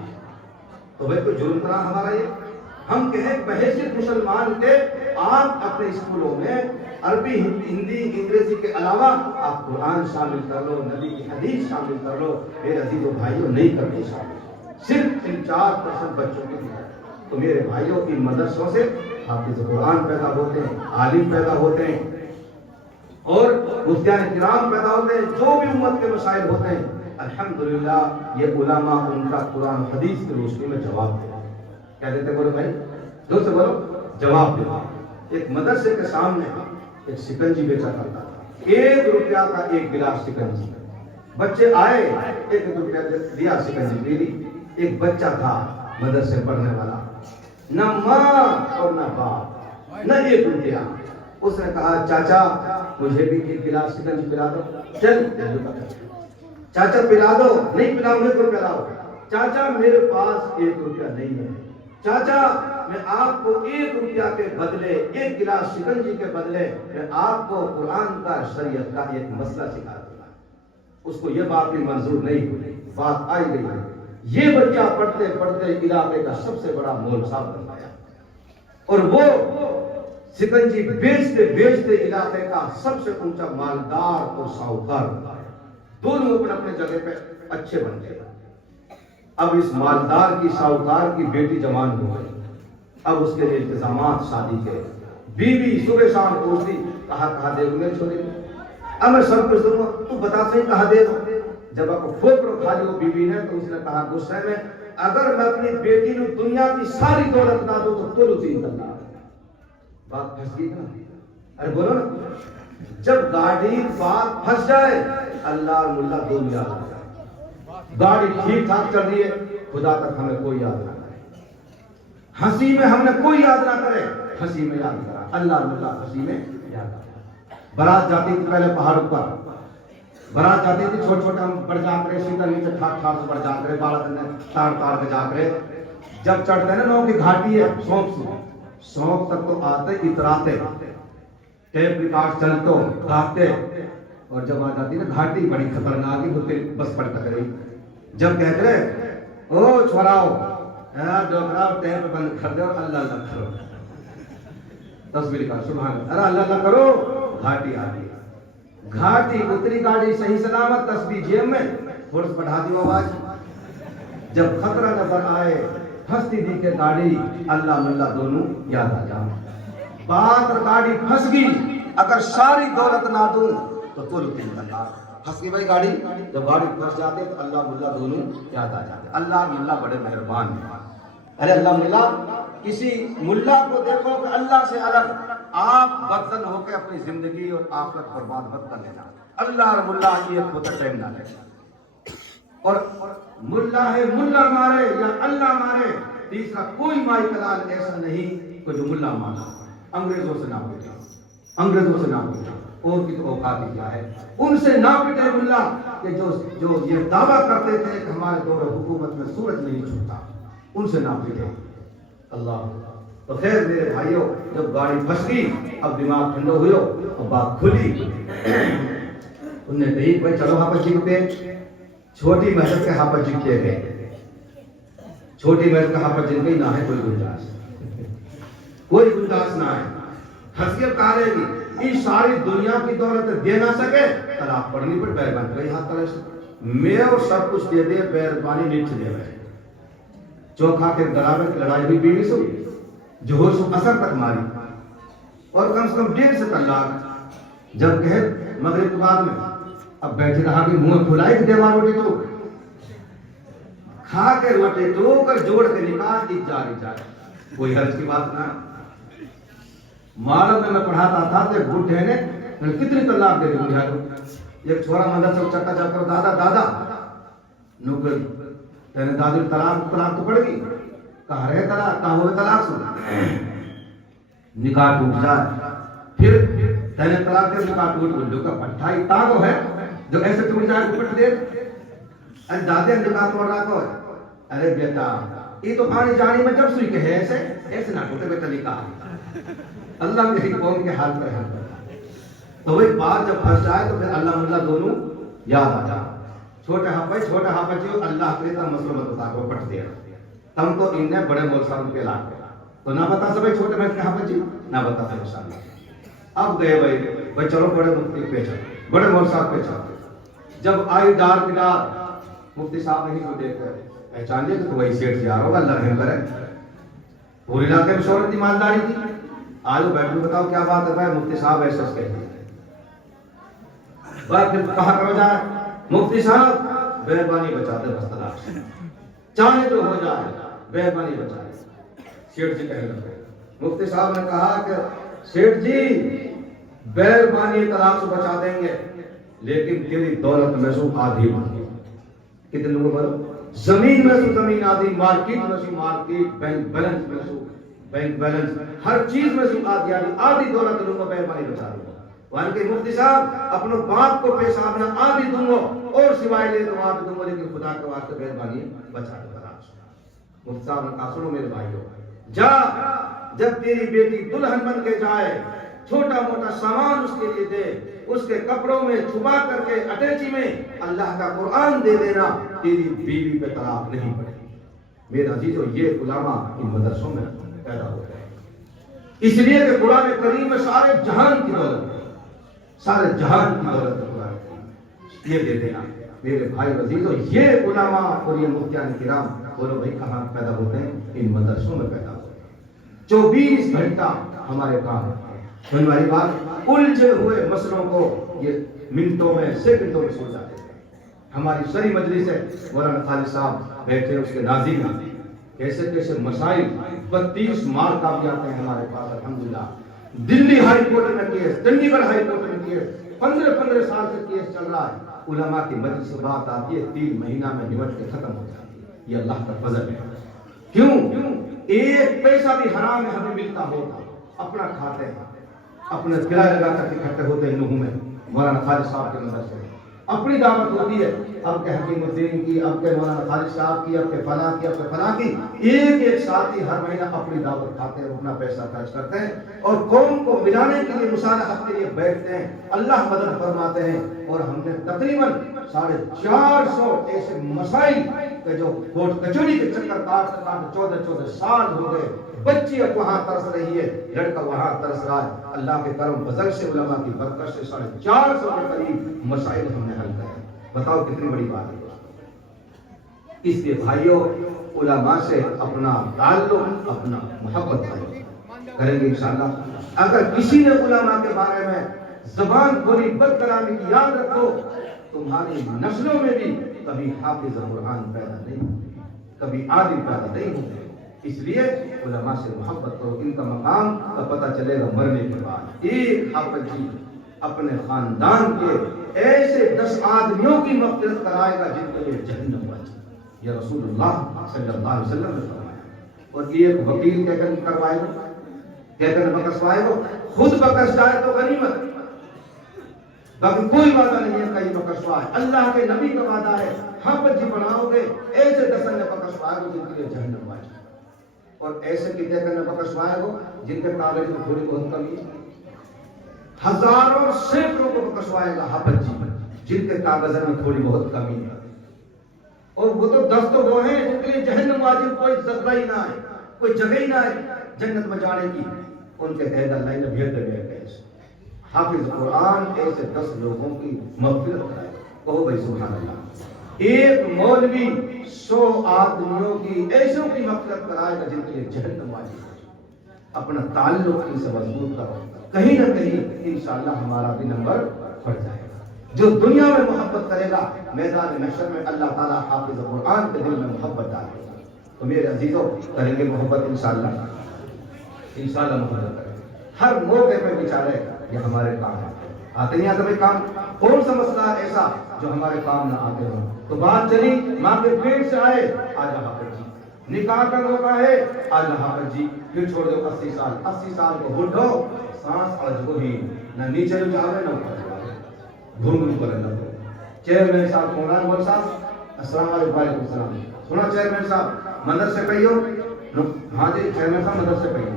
تو بھائی کوئی جرم کرا ہمارا یہ؟ ہم کہیں بحیثیت مسلمان کے آپ اپنے اسکولوں میں عربی ہندی انگریزی کے علاوہ آپ قرآن شامل کر لو، نبی کی حدیث شامل کر لو، میرے عزیز و بھائیوں نہیں کرتے شامل، صرف ان 4% بچوں کی ہے۔ تو میرے بھائیوں ان مدرسوں سے حافظ قرآن پیدا ہوتے ہیں، عالم پیدا ہوتے ہیں اور مفتیان کرام پیدا ہوتے ہیں، جو بھی امت کے مسائل ہوتے ہیں الحمدللہ یہ علماء ان کا قرآن حدیث کی روشنی میں جواب دیتے ہیں۔ کیا دیتے بولو بھائی دو سے بولو جواب دیتے۔ ایک مدرسے کے سامنے ایک شکنجی بیچا کرتا تھا، 1 روپیہ کا ایک گلاس شکنجی، بچے آئے 1 روپیہ دیا شکنجی پی لی۔ ایک بچہ تھا مدرسے پڑھنے والا، نہ ماں اور نہ باپ، نہ 1 روپیہ، اس نے کہا چاچا مجھے بھی 1 گلاس شکنجی پلا دو، چل چاچا پلا دو، نہیں پلاؤ 1 روپیہ لاؤ، چاچا میرے پاس 1 روپیہ نہیں ہے، چاچا میں آپ کو 1 روپیہ کے بدلے 1 گلاس شکنجی کے بدلے میں آپ کو قرآن کا شریعت کا ایک مسئلہ سکھا دوں گا۔ اس کو یہ بات بھی منظور نہیں ہوئی، بات آئی گئی ہے، یہ بچہ پڑھتے پڑھتے علاقے کا سب سے بڑا مول صاحب بن گیا اور وہ شکنجی بیچتے بیچتے علاقے کا سب سے اونچا مالدار اور ساہوکار بن گیا، دونوں اپنے اپنے جگہ پہ اچھے بن گئے۔ اب اس مالدار کی شاہکار کی بیٹی جوان ہو گئی، اب اس کے لیے انتظامات شادی کے، بیوی صبح شام پوچھتی کہاں دے گے چھوڑے، اب میں سب کچھ دوں گا، تو بتا صحیح کہاں دے دو۔ جب آپ کو پھوپڑو کھا لی وہ بیوی نے، تو اس نے کہا غصے میں، اگر میں اپنی بیٹی نو دنیا کی ساری دولت نہ دوں تو تو تین کرنا۔ بات پھنس گئی نا، ارے بولو نا، جب گاڑی بات پھنس جائے اللہ اور ملا دو یاد آ جائے۔ گاڑی ٹھیک ٹھاک چل رہی ہے، خدا تک ہمیں کوئی یاد نہ کرے، ہنسی میں ہم نے کوئی یاد نہ کرے، ہنسی میں یاد کرا اللہ اور ملا، ہنسی میں یاد آ۔ برات جاتی تھی پہلے پہاڑوں پر، برات جاتی تھی چھوٹے چھوٹے ہم بڑھ جا کرے، سیدھا نیچے ٹھاک ٹھاک سے بڑھ جا کرے، بارہ دن تاڑ تاڑ کے جا کرے، جب چڑھتے ہیں نا لوگوں کی گھاٹی ہے سونپ سے، سونپ تک تو آتے اتراتے، ٹیپ ریکارڈ چلتے گاتے، اور جب آ جاتی نا گھاٹی بڑی خطرناک ہی ہوتے، بس پلٹ گئی، جب کہتے رہے او چھوڑاؤ ڈوکراؤ ٹیپ بند کر دے اور اللہ اللہ کرو، تصویر کا سبحان اللہ، ارے اللہ اللہ کرو، گھاٹی آ گئی، گھاٹی اتری گاڑی صحیح سلامت، تسبیح جیب میں، تھوڑا بڑھا دی آواز، جب خطرہ نظر آئے پھنستی دی کہ گاڑی اللہ ملا دونوں یاد آ جا، بات گاڑی پھنس گئی، اگر ساری دولت نہ دوں تو تو تین کرنا، پھنس گئی بھائی گاڑی، جب گاڑی پھنس جاتے تو اللہ ملا دونوں یاد آ جاتے، اللہ ملا بڑے مہربان ہیں۔ ارے اللہ ملا، کسی ملا کو دیکھو کہ اللہ سے الگ، آپ بدزن ہو کے اپنی زندگی اور آخرت برباد مت کر لینا، اللہ اور ملا یہ ہوتا ٹائم نہ لے، اور ملا ہے ملا مارے یا اللہ مارے، تیسرا کوئی مائی کلال ایسا نہیں کہ جو ملا مارا، انگریزوں سے نہ پوچھا، انگریزوں سے نہ پوچھا، اور کی تو اوقات کیا ہے، ان سے نہ پٹے ملا کہ جو یہ دعویٰ کرتے تھے کہ ہمارے دور حکومت میں سورج نہیں چھپتا، ان سے نہ پٹے اللہ۔ تو خیر میرے بھائیوں، جب گاڑی پھنس گئی اب دماغ ٹھنڈا ہوئے، اب بات کھلی، انہوں نے کہی بھائی چلو ہاں پر جی پہ، چھوٹی محنت کے ہاں پر جی کیے گئے، چھوٹی محنت کا ہاں پر جن گئی نہ ہے کوئی گنجائش، کوئی گنجائش نہ ہے، حسیب کہا رہے گی، یہ ساری دنیا کی دولت دے نہ سکے، طلاق پڑھنی پڑ بیر بان گئی ہاتھ طرح سے، میں اور سب کچھ دے دے بیر بانی نیچ دے رہے، چوکھا کے گرامے کی لڑائی ہوئی بیوی سے ہوئی، جوہر سے اثر تک ماری، اور کم سے کم 1.5 طلاق، جب کہے مغرب کے بعد میں، اب بیٹھے رہا کہ منہ کھلائی کہ دیوار روٹی تو کھا کے روٹی تو کر جوڑ کے نکاح دی جاری، کوئی حرج کی بات نہ۔ معلوم میں پڑھاتا تھا کہ بڈھے نے کتنی طلاق دے دی مجھے، ایک چھوڑا مندر سے چکا جا کر دادا دادا نوکر تینے دادی طلاق تو پڑ گئی، کہاں رہے طلاق، کہاں ہوئے طلاق سے نکاح ٹوٹ جائے، پھر تینے طلاق دے نکاح ٹوٹ گئی، جو کا پٹھائی تاغو ہے جو ایسے ٹوٹ جائے کو پٹ دے، ارے دادے نکاح توڑ رہا تو ارے بیٹا یہ تو پانی جانی میں جب سوئی کہ ہے ایسے نہ ٹوٹے بیٹا نکاح، اللہ میری قوم کے حال پر ہے، تو وہی بات جب پھنس جائے تو پھر اللہ ملا دونوں یاد آ جا، چھوٹے ہاں بچے اللہ کے تا مسئلہ مت بتا کو پٹ دیا، تم تو ان نے بڑے مول صاحب کے لاکھ تو نہ بتا سکے چھوٹے میں کہاں بچی نہ بتا سکے انشاءاللہ۔ اب گئے بھائی چلو بڑے مفتی پہ چلو، بڑے مول صاحب پہ چلو، جب آئی ڈار پڈار مفتی صاحب نہیں کو دیکھ کر پہچان لیا کہ وہی سیٹ سے آ رہا ہوگا، اللہ رحم کرے، پوری علاقے میں شہرت ایمانداری تھی، آجو بیٹھو بتاؤ کیا بات ہے بھائی، مفتی صاحب ایسے کہتے ہیں، بات پھر کہاں کرو جائے مفتی صاحب مہربانی بچا دے بس طلاق سے، چاہے جو ہو جائے مہربانی بچا دے، سیٹ جی کہنے لگے، مفتی صاحب نے کہا کہ سیٹ جی مہربانی طلاق سے بچا دیں گے لیکن تیری دولت میں سو آدھی ہوگی، کتنے لوگوں بولو، زمین میں سو زمین آدھی، مارکیٹ میں سو مارکیٹ، بینک بیلنس میں سو بینک بیلنس، ہر چیز میں سو آدھی دولت لوگوں کو مہربانی بچا دوں گا، وہاں کہ مفتی صاحب اپنے باپ کو پیشاب نہ آدھی دوں گا اور سوائے لے تو آدھی دوں گا، لیکن خدا کے واسطے مہربانی بچا دو طلاق سے۔ مفتی صاحب نے کہا سنو میرے بھائیو، جا جب تیری بیٹی دلہن بن کے جائے چھوٹا موٹا سامان اس کے لیے دے، اس کے کپڑوں میں چھپا کر کے اٹیچی میں اللہ کا قرآن دے دینا، تیری بیوی پہ طلاق نہیں پڑے گی۔ میرے عزیزو یہ علماء ان مدرسوں میں پیدا ہو گئے، اس لیے کہ قرآن کریم میں سارے جہان کی دولت ہے، سارے جہان کی دولت ہے قرآن کریم، یہ دے دینا میرے بھائی عزیزو، یہ علماء اور یہ مفتیان کرام، بولو بھائی کہاں پیدا ہوتے ہیں؟ ان مدرسوں میں پیدا ہوتے ہیں۔ 24 گھنٹہ ہمارے کام ہے۔ ہماری بات الجھے ہوئے مسئلوں کو یہ منٹوں میں سیکنڈوں میں سوچ جاتے ہیں۔ ہماری سری مجلس ہے، مولانا خالد صاحب بیٹھے، اس کے ناظرین کیسے کیسے مسائل 32 مارک بھی آتے ہیں ہمارے پاس الحمدللہ۔ دلی ہائی کورٹ میں کیس، چنڈی گڑھ ہائی کورٹ میں کیس، 15 سال سے کیس چل رہا ہے۔ علماء کی مجلس سے بات آتی ہے، 3 مہینہ میں نمٹ کے ختم ہو جاتی ہے۔ یہ اللہ کا فضل ہے۔ کیوں؟ ایک پیسہ بھی حرام میں ہمیں ملتا ہوتا، اپنا کھاتے ہیں، اپنے کرایہ لگا کر اکٹھے ہوتے ہیں لوگوں میں۔ مولانا خالد صاحب کے مدد سے اپنی دعوت ہوتی ہے، اب کہ حکیم الدین کی، اب کہ مولانا خالد صاحب کی، اب کہ فلاں کی، اب کہ فلاں کی، ایک ساتھی ہر مہینہ اپنی دعوت کھاتے ہیں، اپنا پیسہ خرچ کرتے ہیں اور قوم کو ملانے کے لیے، مصالحت کے لیے بیٹھتے ہیں۔ اللہ مدد فرماتے ہیں۔ اور ہم نے تقریباً 450 ایسے مسائل کہ جو کورٹ کچہری کے چکر کاٹ 14 سال ہو گئے، بچی اب وہاں ترس رہی ہے، لڑکا وہاں ترس رہا ہے۔ اللہ کے کرم فضل سے، علماء کی برکت سے 450 کے قریب مسائل ہم نے حل کرے۔ بتاؤ کتنی بڑی بات ہے۔ اس لیے بھائیوں، علماء سے اپنا تعلق، اپنا محبت کریں گے انشاءاللہ۔ اگر کسی نے علماء کے بارے میں زبان کھولی، بد کلامی کی، یاد رکھو تمہاری نسلوں میں بھی کبھی حافظ قرآن پیدا نہیں ہوگی، کبھی عالم پیدا نہیں ہوگی۔ اس لیے علماء سے محبت کرو، ان کا مقام کا پتہ چلے گا مرنے کے بعد۔ ایک حافظ جی اپنے خاندان کے ایسے 10 آدمیوں کی مغفرت کرائے گا جن کے لیے جہنم واجب۔ یہ رسول اللہ صلی اللہ علیہ وسلم نے فرمایا۔ اور ایک وکیل کہہ کر کروائے گا، کہہ کر بکسوائے گا، خود بکس جائے تو غنیمت، باقی کوئی وعدہ نہیں ہے کہیں بکسوائے۔ اللہ کے نبی کا وعدہ ہے، حافظ جی بناؤ گے ایسے 10 نے بکسوائے گا جن کے لیے جہنم واجب، اور ایسے کتنے کرنے بکسوائے گا جن کے کاغذ میں تھوڑی بہت کمی ہے۔ ہزاروں سینکڑوں کو بکسوائے گا حافظ جی جن کے کاغذ میں تھوڑی بہت کمی ہے، اور وہ تو 10 تو وہ ہیں جن کے لیے جہنم واجب، کوئی ذرہ ہی نہ ہے، کوئی جگہ ہی نہ ہے جنت میں جانے کی، ان کے قید اللہ نے بھیجتے ہوئے کیسے حافظ قرآن ایسے 10 لوگوں کی مغفرت کرائے۔ کہو بھائی سبحان اللہ۔ ایک مولوی 100 آدمیوں کی ایسوں کی مغفرت کرائے گا جن کے لیے جہنم واجب ہے۔ اپنا تعلق ان سے مضبوط کرو، کہیں نہ کہیں انشاءاللہ ہمارا بھی نمبر بڑھ جائے گا۔ جو دنیا میں محبت کرے گا، میدان محشر میں اللہ تعالیٰ حافظ قرآن کے دل میں محبت ڈالے گا۔ تو میرے عزیزوں، کریں گے محبت انشاءاللہ، انشاءاللہ محبت کریں گے۔ ہر موقع پہ بیچارے یہ ہمارے کام ہے، آتے نہیں آتے بھائی کام؟ کون سا مسئلہ ایسا جو ہمارے کام نہ آتے ہوں؟ تو بات چلی، ماں کے پیٹ سے آئے، آج حافظ جی، نکاح کا موقع ہے، آج حافظ جی، پھر چھوڑ دو 80 سال کو بڈھو، سانس اڑ کو ہی نہ نیچے جاوے نہ اوپر جاوے، گھوم پر اللہ کو۔ چیئرمین صاحب کون ہے؟ مول صاحب السلام علیکم۔ وعلیکم السلام۔ سنا چیئرمین صاحب مدرسے پہ ہو؟ ہاں جی چیئرمین صاحب مدرسے پہ ہو۔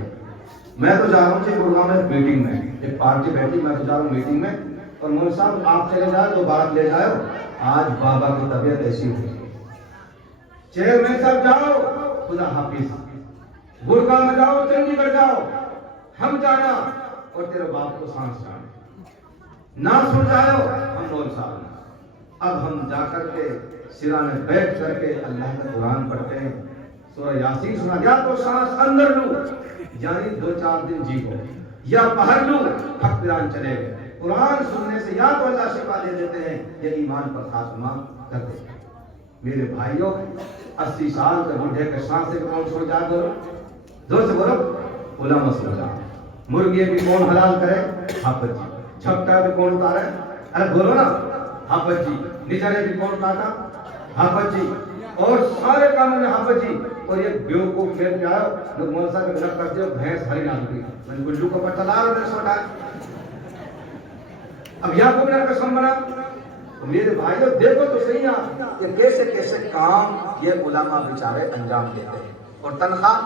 میں تو جا رہا ہوں جی گڑگاؤں میں میٹنگ میں، ایک پارٹی بیٹھی، میں تو جا رہا ہوں میٹنگ میں، اور مول صاحب آپ چلے جائے تو بات لے جاؤ، آج بابا کی طبیعت ایسی ہوئی۔ چیئرمین صاحب جاؤ، خدا حافظ، گڑگاؤں میں جاؤ، چنڈی گڑھ جاؤ، ہم جانا اور تیرے باپ کو سانس جانا نہ سن جاؤ، ہم مول صاحب۔ اب ہم جا کر کے سرانے بیٹھ کر کے اللہ کا قرآن پڑھتے ہیں، سورہ یاسین سنا، یا تو سانس اندر لوں یعنی 2-4 دن جی کو، یا باہر لوں حق پیران چلے گئے۔ قرآن سننے سے یا تو اللہ شفا دے دیتے ہیں یا ایمان پر خاتمہ کر دیتے ہیں۔ میرے بھائیوں، 80 سال کے بوڑھے کے سانس سے کون چھوڑ جائے؟ بولو زور سے بولو، علماء سو جائے۔ مرغی بھی کون حلال کرے؟ حافظ جی۔ جھپٹا بھی کون اتارے؟ ارے بولو نا، حافظ جی۔ نچلے بھی کون کاٹا؟ حافظ جی۔ اور سارے کاموں میں حافظ جی۔ اور یہ بیوقوف کھیل کے آیا لوگ مول صاحب غلط کرتے ہو، بھینس ہری نہ ہوگی، میں نے گلو کو پتہ لا رہا ہوں چھوٹا۔ اب یہاں کو میرا قسم بنا، میرے بھائیوں دیکھو تو صحیح کہ کیسے کیسے کام یہ علماء بیچارے انجام دیتے ہیں، اور تنخواہ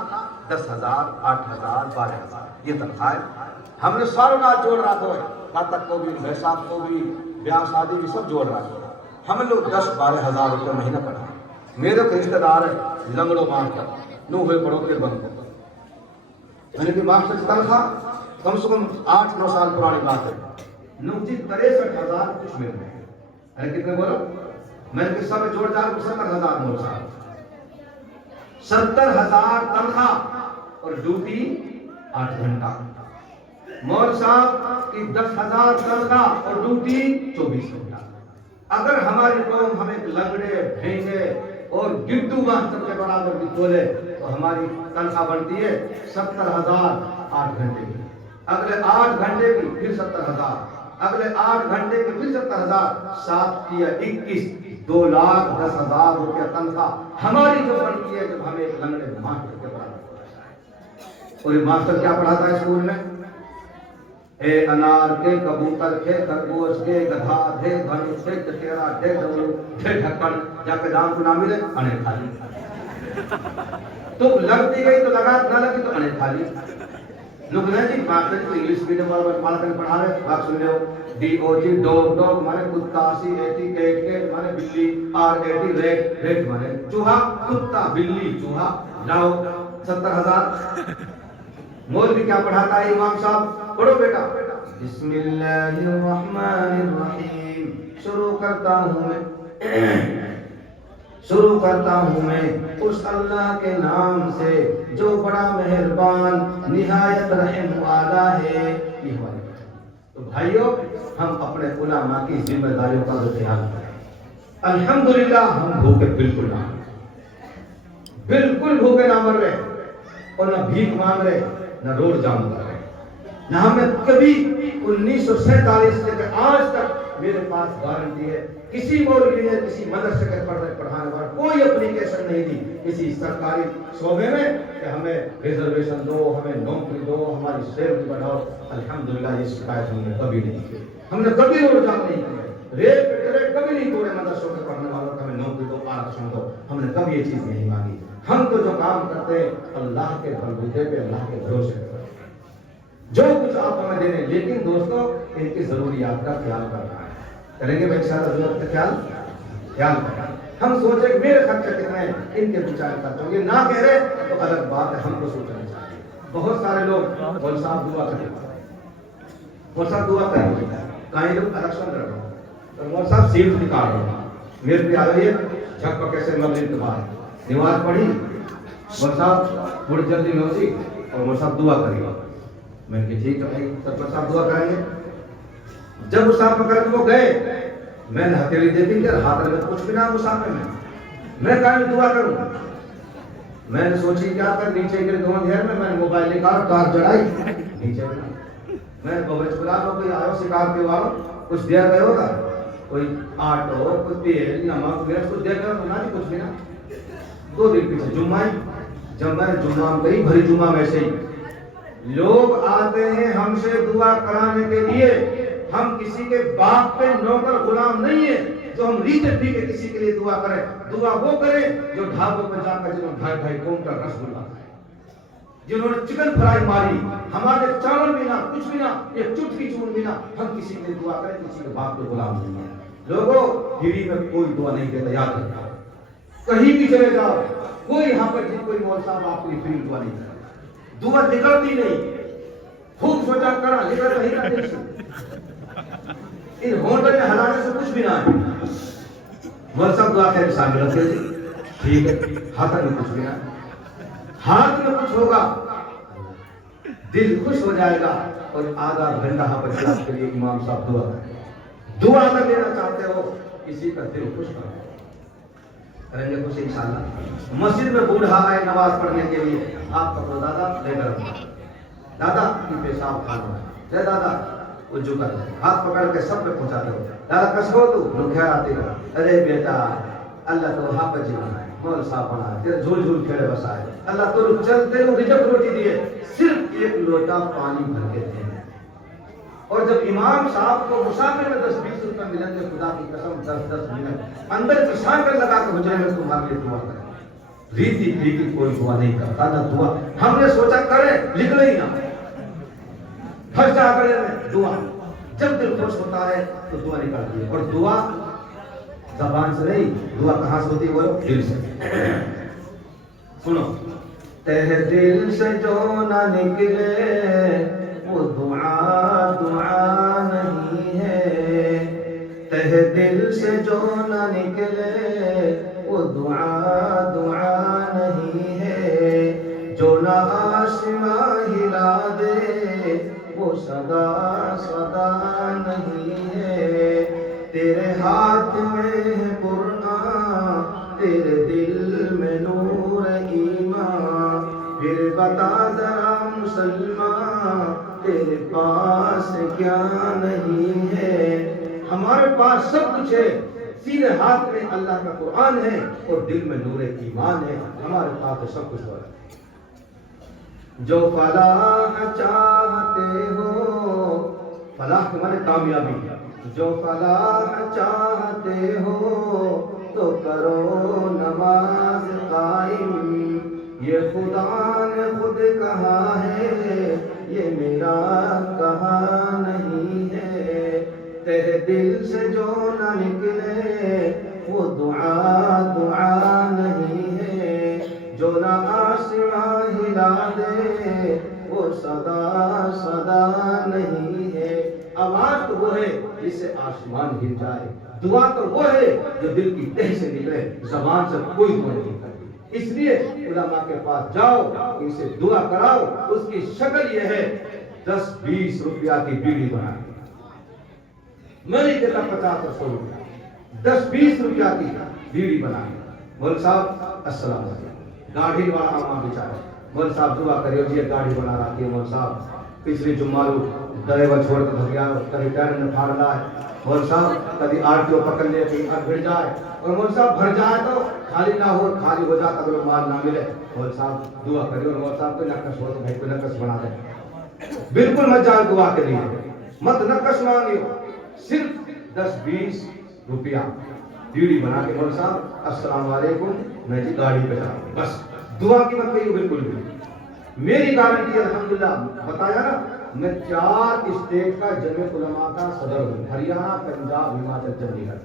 10,000 8,000 12,000 یہ تنخواہ ہے۔ ہم نے ساروں کا جوڑ رہا تھا، کاتک کو بھی، بھیساب کو بھی، بیاہ شادی بھی سب جوڑ رہا تھا۔ ہم لوگ 10-12,000 روپے مہینہ پڑھا۔ میرے کو رشتہ دار ہے لنگڑوں مار کر نو ہوئے پڑھو پھر بند کرو، میں نے کہ ماسٹر کی تنخواہ کم سے کم 8-9 سال پرانی بات ہے، 63,000 کچھ مل رہے ہیں۔ ارے کتنے بولو؟ میں نے قصہ میں جوڑ ڈال 70,000 مول صاحب 70,000 تنخواہ اور ڈیوٹی 8 گھنٹہ. مول صاحب کی 10,000 تنخواہ اور ڈیوٹی 24 گھنٹہ. اگر ہماری قوم ہمیں لنگڑے بھینگے اور گڈو ماسٹر کے برابر بھی بولے تو ہماری تنخواہ بنتی ہے 70,000 8 گھنٹے کی. اگلے 8 گھنٹے کی پھر 70,000. اگلے 8 گھنٹے کی پھر 70,000. 7 یا 21 2,10,000 روپیہ تنخواہ ہماری جو بنتی ہے جب ہمیں ایک لنگڑے ماسٹر کے برابر ہوتا ہے. اور یہ ماسٹر کیا پڑھاتا ہے اسکول میں؟ اے انار کے کبوتر کے خرگوش کے گدھا دھے دھنوش کے چکیرا دھے ڈمرو دھے ڈھکن جا کے دام کو نہ ملے انے کھالی. تو لگتی گئی تو لگا نہ لگی تو انے کھالی. لوگ نہیں جی ماسٹر کو انگلش میڈیم والے پڑھا رہے بات سن لو. ڈی او جی ڈوگ ڈوگ مانے کتا سی ایٹی کیٹ کیٹ مانے بلی آر ایٹی ریٹ ریٹ مانے چوہا کتا بلی چوہا لاؤ 70,000. مولوی کیا پڑھاتا ہے امام صاحب؟ پڑھو بیٹا. بسم اللہ الرحمن الرحیم. شروع کرتا ہوں میں اس اللہ کے نام سے جو بڑا مہربان نہایت رحم والا ہے. تو بھائیو ہم اپنے علماء کی ذمہ داریوں کا خیال کریں. الحمدللہ ہم بھوکے بالکل بھوکے نہ مر رہے اور نہ بھیک مانگ رہے نہ روڈ جام کر رہے. نہ ہمیں کبھی 1947 سے آج تک میرے پاس گارنٹی ہے کسی مولوی نے کسی مدرسے کے پڑھانے والا کوئی اپلیکیشن نہیں دی کسی سرکاری شعبے میں کہ ہمیں ریزرویشن دو, ہمیں نوکری دو, ہماری سیلری بڑھاؤ. الحمدللہ یہ شکایت ہم نے کبھی نہیں کی. ہم نے کبھی روڈ جام نہیں کیا. ریٹ پہ کبھی نہیں توڑے مدرسوں کے پڑھنے والوں کو ہمیں نوکری دو, آرکشن دو. ہم نے کبھی یہ چیز نہیں مانگی. ہم تو جو کام کرتے ہیں اللہ کے بلبوتے پہ اللہ کے بھروسے پہ جو کچھ آپ ہمیں دے رہے. لیکن دوستوں ان کی ضروریات کا خیال کرنا ہے. کریں گے بھائی سارا ضرورت کا خیال کرنا. ہم سوچیں کہ میرے خرچے کتنے ہیں ان کے بچائے کرتا ہوں. یہ نہ کہہ رہے تو الگ بات ہے, ہم کو سوچنا چاہیے. بہت سارے لوگ مول صاحب دعا کریں, مول صاحب دعا کریں, کہیں لوگ الیکشن لڑ رہے ہیں تو مول صاحب سیٹ نکال رہے ہیں. میرے پہ آ رہی ہے جھک پکے سے مغرب کے بعد نماز پڑھی, مول صاحب تھوڑی جلدی میں ہوتی اور مول صاحب دعا کریے. میں نے کہا ٹھیک ہے بھائی سب مول صاحب دعا کریں گے. جب مصاف پکڑ کے وہ گئے میں نے ہتھیلی دیکھی کہ ہاتھ میں کچھ بھی نہ مسافر میں کہا دعا کروں. میں نے سوچی کیا کر نیچے گر دونوں گھر میں نے موبائل نکالا تار جڑائی نیچے بنا. میں بہت بلا لو کوئی آؤ شکار کے آؤ کچھ دیا گئے ہوگا کوئی آٹو کوئی تیل نمک مرچ کچھ دیا گیا ہوگا نہیں کچھ بھی نہ. 2 دن پیچھے جمعہ جب میں جمعہ گئی بھری جمعہ میں سے ہی لوگ آتے ہیں ہم سے دعا کرانے کے لیے. ہم کسی کے باپ پہ نوکر غلام نہیں ہے جو ہم ریتے پی کے کسی کے لیے دعا کریں. دعا وہ کریں جو ڈھابوں پہ جا کر جنہوں نے 2.5 کونٹل رسگلا کھائے, جنہوں نے چکن فرائی ماری, ہمارے چاول بھی نہ کچھ بھی نہ ایک چٹکی چون بھی نہ. ہم کسی کے لیے دعا کریں کسی کے باپ پہ غلام نہیں ہے. لوگوں ہری میں کوئی دعا نہیں دیتا, یاد رکھنا. کہیں بھی چلے جاؤ کوئی یہاں پر جن کوئی مول صاحب آپ کو فری دعا نہیں کرتا. دعا نکلتی نہیں. خوب سوچا کرا نکل رہی نہ دل سے. ان ہوٹل میں ہلانے سے کچھ بھی نہ ہے. مول صاحب دعا خیر شامل رکھتے تھے ٹھیک ہے. ہاتھ میں کچھ بھی نہ, ہاتھ میں کچھ ہوگا دل خوش ہو جائے گا. اور آدھا گھنٹہ یہاں پر کلاس کے لیے امام صاحب دعا اگر لینا چاہتے ہو کسی کا دل خوش کریں گے کچھ انشاءاللہ. مسجد میں بوڑھا آئے نماز پڑھنے کے لیے, آپ کا دادا لے کر دادا کی پیشاب کھانا ہے دادا وہ جو کر ہاتھ پکڑ کے سب پہ پہنچاتے ہو. دادا کسبو تو لوگ گھر آتے ہو ارے بیٹا اللہ تو وہاں پر جینا ہے مول صاحب بنا تیرے جھول جھول کھیڑے بسائے اللہ تو چلتے ہو رزق روٹی دیے صرف 1 لوٹا پانی بھر کے دے. اور جب امام صاحب کو مسافر میں 10-20 روپے ملیں گے خدا کی قسم 10-10 منٹ اندر پچھا کر لگا کے حجرے میں تمہارے لیے دعا کریں. ریتی ٹھیک کوئی دعا نہیں کرتا نہ دعا ہم نے سوچا کرے نکلے ہی نہ پھنس جا کرے دعا. جب دل خوش ہوتا ہے تو دعا نکلتی ہے. اور دعا زبان سے نہیں, دعا کہاں سے ہوتی ہے وہ دل سے. سنو تہ دل سے جو نہ نکلے وہ دعا نہیں ہے. تہ دل سے جو نہ نکلے وہ دعا دعا نہیں ہے، جو نہ آسماں ہلا دے وہ صدا صدا نہیں ہے۔ تیرے ہاتھ میں ہے قرآن، تیرے دل میں نور ایمان، پھر بتا ذرا مسلمان تیرے پاس کیا نہیں ہے۔ ہمارے پاس سب کچھ ہے، سیدھے ہاتھ میں اللہ کا قرآن ہے اور دل میں نور ایمان ہے، ہمارے پاس سب کچھ ہو رہا ہے۔ جو فلاح چاہتے ہو، فلاح تمہارے کامیابی، جو فلاح چاہتے ہو تو کرو نماز قائم، یہ خدا نے خود کہا ہے، یہ میرا کہا نہیں ہے۔ تیرے دل سے جو نہ نکلے وہ دعا دعا نہیں ہے، جو نہ آسماں ہلا دے وہ صدا صدا نہیں ہے۔ آواز تو وہ ہے جس سے آسمان ہل جائے، دعا تو وہ ہے جو دل کی تہ سے نکلے، زبان سے کوئی دعا نہیں کرتی۔ اس لیے علماء کے پاس جاؤ، ان سے دعا کراؤ، اس کی شکل یہ ہے 10-20 روپیہ کی بیڑی بنائیں، میں نہیں کہتا 50-100 روپیہ، 10-20 روپیہ کی بیڑی بنائیں۔ مول صاحب السلام علیکم، گاڑی والا عام بیچارہ، مول صاحب دعا کریو جی گاڑی بنا رہا ہے، مول صاحب پچھلی جمعہ ڈرائیور چھوڑ کر بھگ گیا، کبھی ٹائر میں پھاڑ رہا ہے، مول صاحب کبھی آرٹیو پکڑ لے کہیں اب بھر جائے، اور مول صاحب بھر جائے تو خالی نہ ہو، خالی ہو جاتا اگر مال نہ ملے، مول صاحب دعا کریو، اور مول صاحب کوئی نقش ہو تو بھائی کوئی نقش بنا دے، بالکل مت جاؤ دعا کے لیے، مت نقش مانگیو، صرف 10-20 روپیہ بیڑی بنا کے مول صاحب السلام علیکم میں جی گاڑی پہ جا رہا ہوں، بس دعا کی مت کہیے، بالکل بھی میری گارنٹی الحمدللہ بتایا نا، میں 4 اسٹیٹ کا جمع علماء کا صدر ہوں، ہریانہ، پنجاب، ہماچل، چندی گڑھ،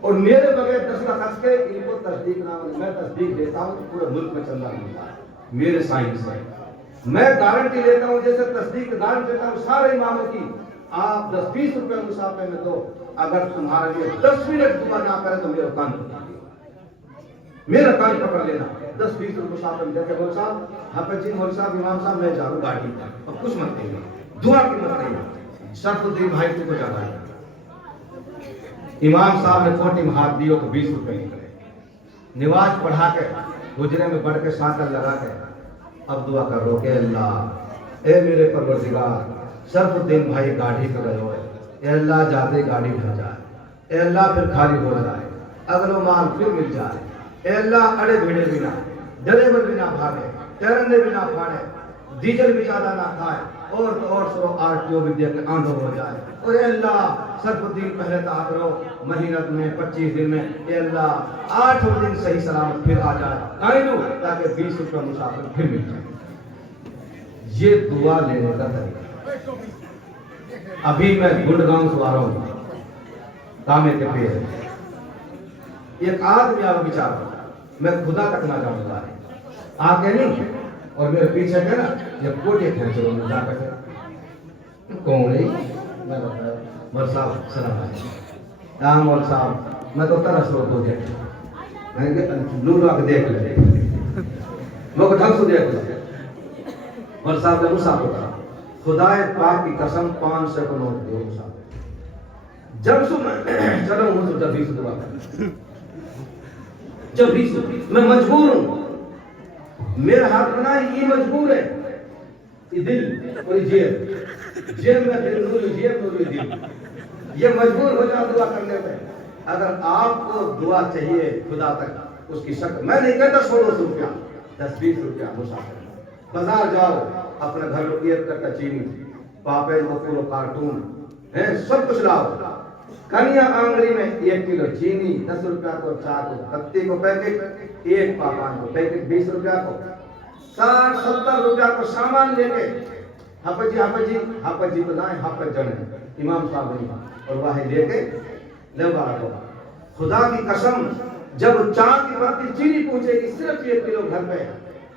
اور میرے بغیر 10 لاکھ کے ان کو تصدیق نہ ملے، میں تصدیق دیتا ہوں پورے ملک میں چندہ ملتا ہے، میرے سائنس ہے، میں گارنٹی لیتا ہوں، جیسے تصدیق گارنٹی دیتا ہوں سارے اماموں کی، آپ 10-20 روپے مسافے میں دو، اگر تمہارے لیے 10 منٹ دعا نہ کرے تو میرا کان پکڑ لینا، میرا کان پکڑ لینا، 10-20 روپے مسافے میں دیکھے مول صاحب، حافظ جی مول صاحب امام صاحب میں جا رہا ہوں گاڑی پر، اب کچھ مت کہیے، دعا کی مت کہیے، شرف الدین بھائی کو جانا ہے، امام صاحب نے کوٹی میں ہاتھ دیو تو 20 روپے نکلے، نماز پڑھا کے حجرے میں بڑھ کے سانکل لگا کے اب دعا کر رو کہ اللہ اے میرے پروردگار شرف الدین بھائی گاڑی پہ گئے ہوئے، اے اللہ جاتے گاڑی بھر جائے، اے اللہ پھر خالی ہو جائے، اگلو مال پھر مل جائے، اے اللہ اڑے بھیڑے بھی نہ، ڈرائیور بھی نہ بھاگے، ٹرنے بھی نہ پھاڑے، ڈیزل بھی زیادہ نہ کھائے، اور سو آرٹیو بھی دے کے آندھو ہو جائے، اور اے اللہ شرف الدین پہلے تا کرو مہینت میں 25 دن میں، اے اللہ 8 دن صحیح سلامت پھر آ جائے کائنو، تاکہ 20 روپے مسافر پھر مل جائے۔ یہ دعا لینے کا طریقہ۔ ابھی میں گنڈگاؤں سے آ رہا ہوں، کامے کے پیر، ایک آدمی آ بیچارہ، میں خدا تک نہ جاؤں گا، آگے نہیں اور میرے پیچھے ہے نا یہ کوٹے کھینچ رہے ہیں، جا کر کون ہے؟ میں بتایا مول صاحب سلام علیکم، ہاں مول صاحب میں تو ترس رو کو دیکھ، میں نے کہا لولو آ کے دیکھ لے، لوگ ڈھنگ سے دیکھ لے، مول صاحب نے مصاحب کو کہا خدا پاک کی قسم 500 کو نوٹ دیو مصاحب، جب سو میں چلو ہوں تو جب بھی دعا کر، جب بھی میں مجبور ہوں، میرا ہاتھ بنا یہ مجبور ہے، یہ دل اور یہ جیب میں دل نور جیب نور دل، یہ مجبور ہو جاؤ دعا کرنے پہ۔ اگر آپ کو دعا چاہیے خدا تک، اس کی شکل میں نہیں کہتا 100 روپیہ 10-20 روپیہ مسافر، بازار جاؤ اپنے گھر میں ایک کٹا چینی، پاپے مکولو کارٹون ہے سب کچھ لاؤ، کنیا آنگری میں 1 کلو چینی 10 روپیہ کو، 4 کو پتی کو پیکٹ، ایک پاپان کو پیکٹ 20 روپیہ کو، 60-70 روپیہ کو سامان لے کے حافظ جی بنائیں، حافظ جنے امام صاحب نہیں، اور واہ لے کے لے بارا دو۔ خدا کی قسم جب چاند کی بتی چینی پہنچے گی صرف 1 کلو گھر پہ،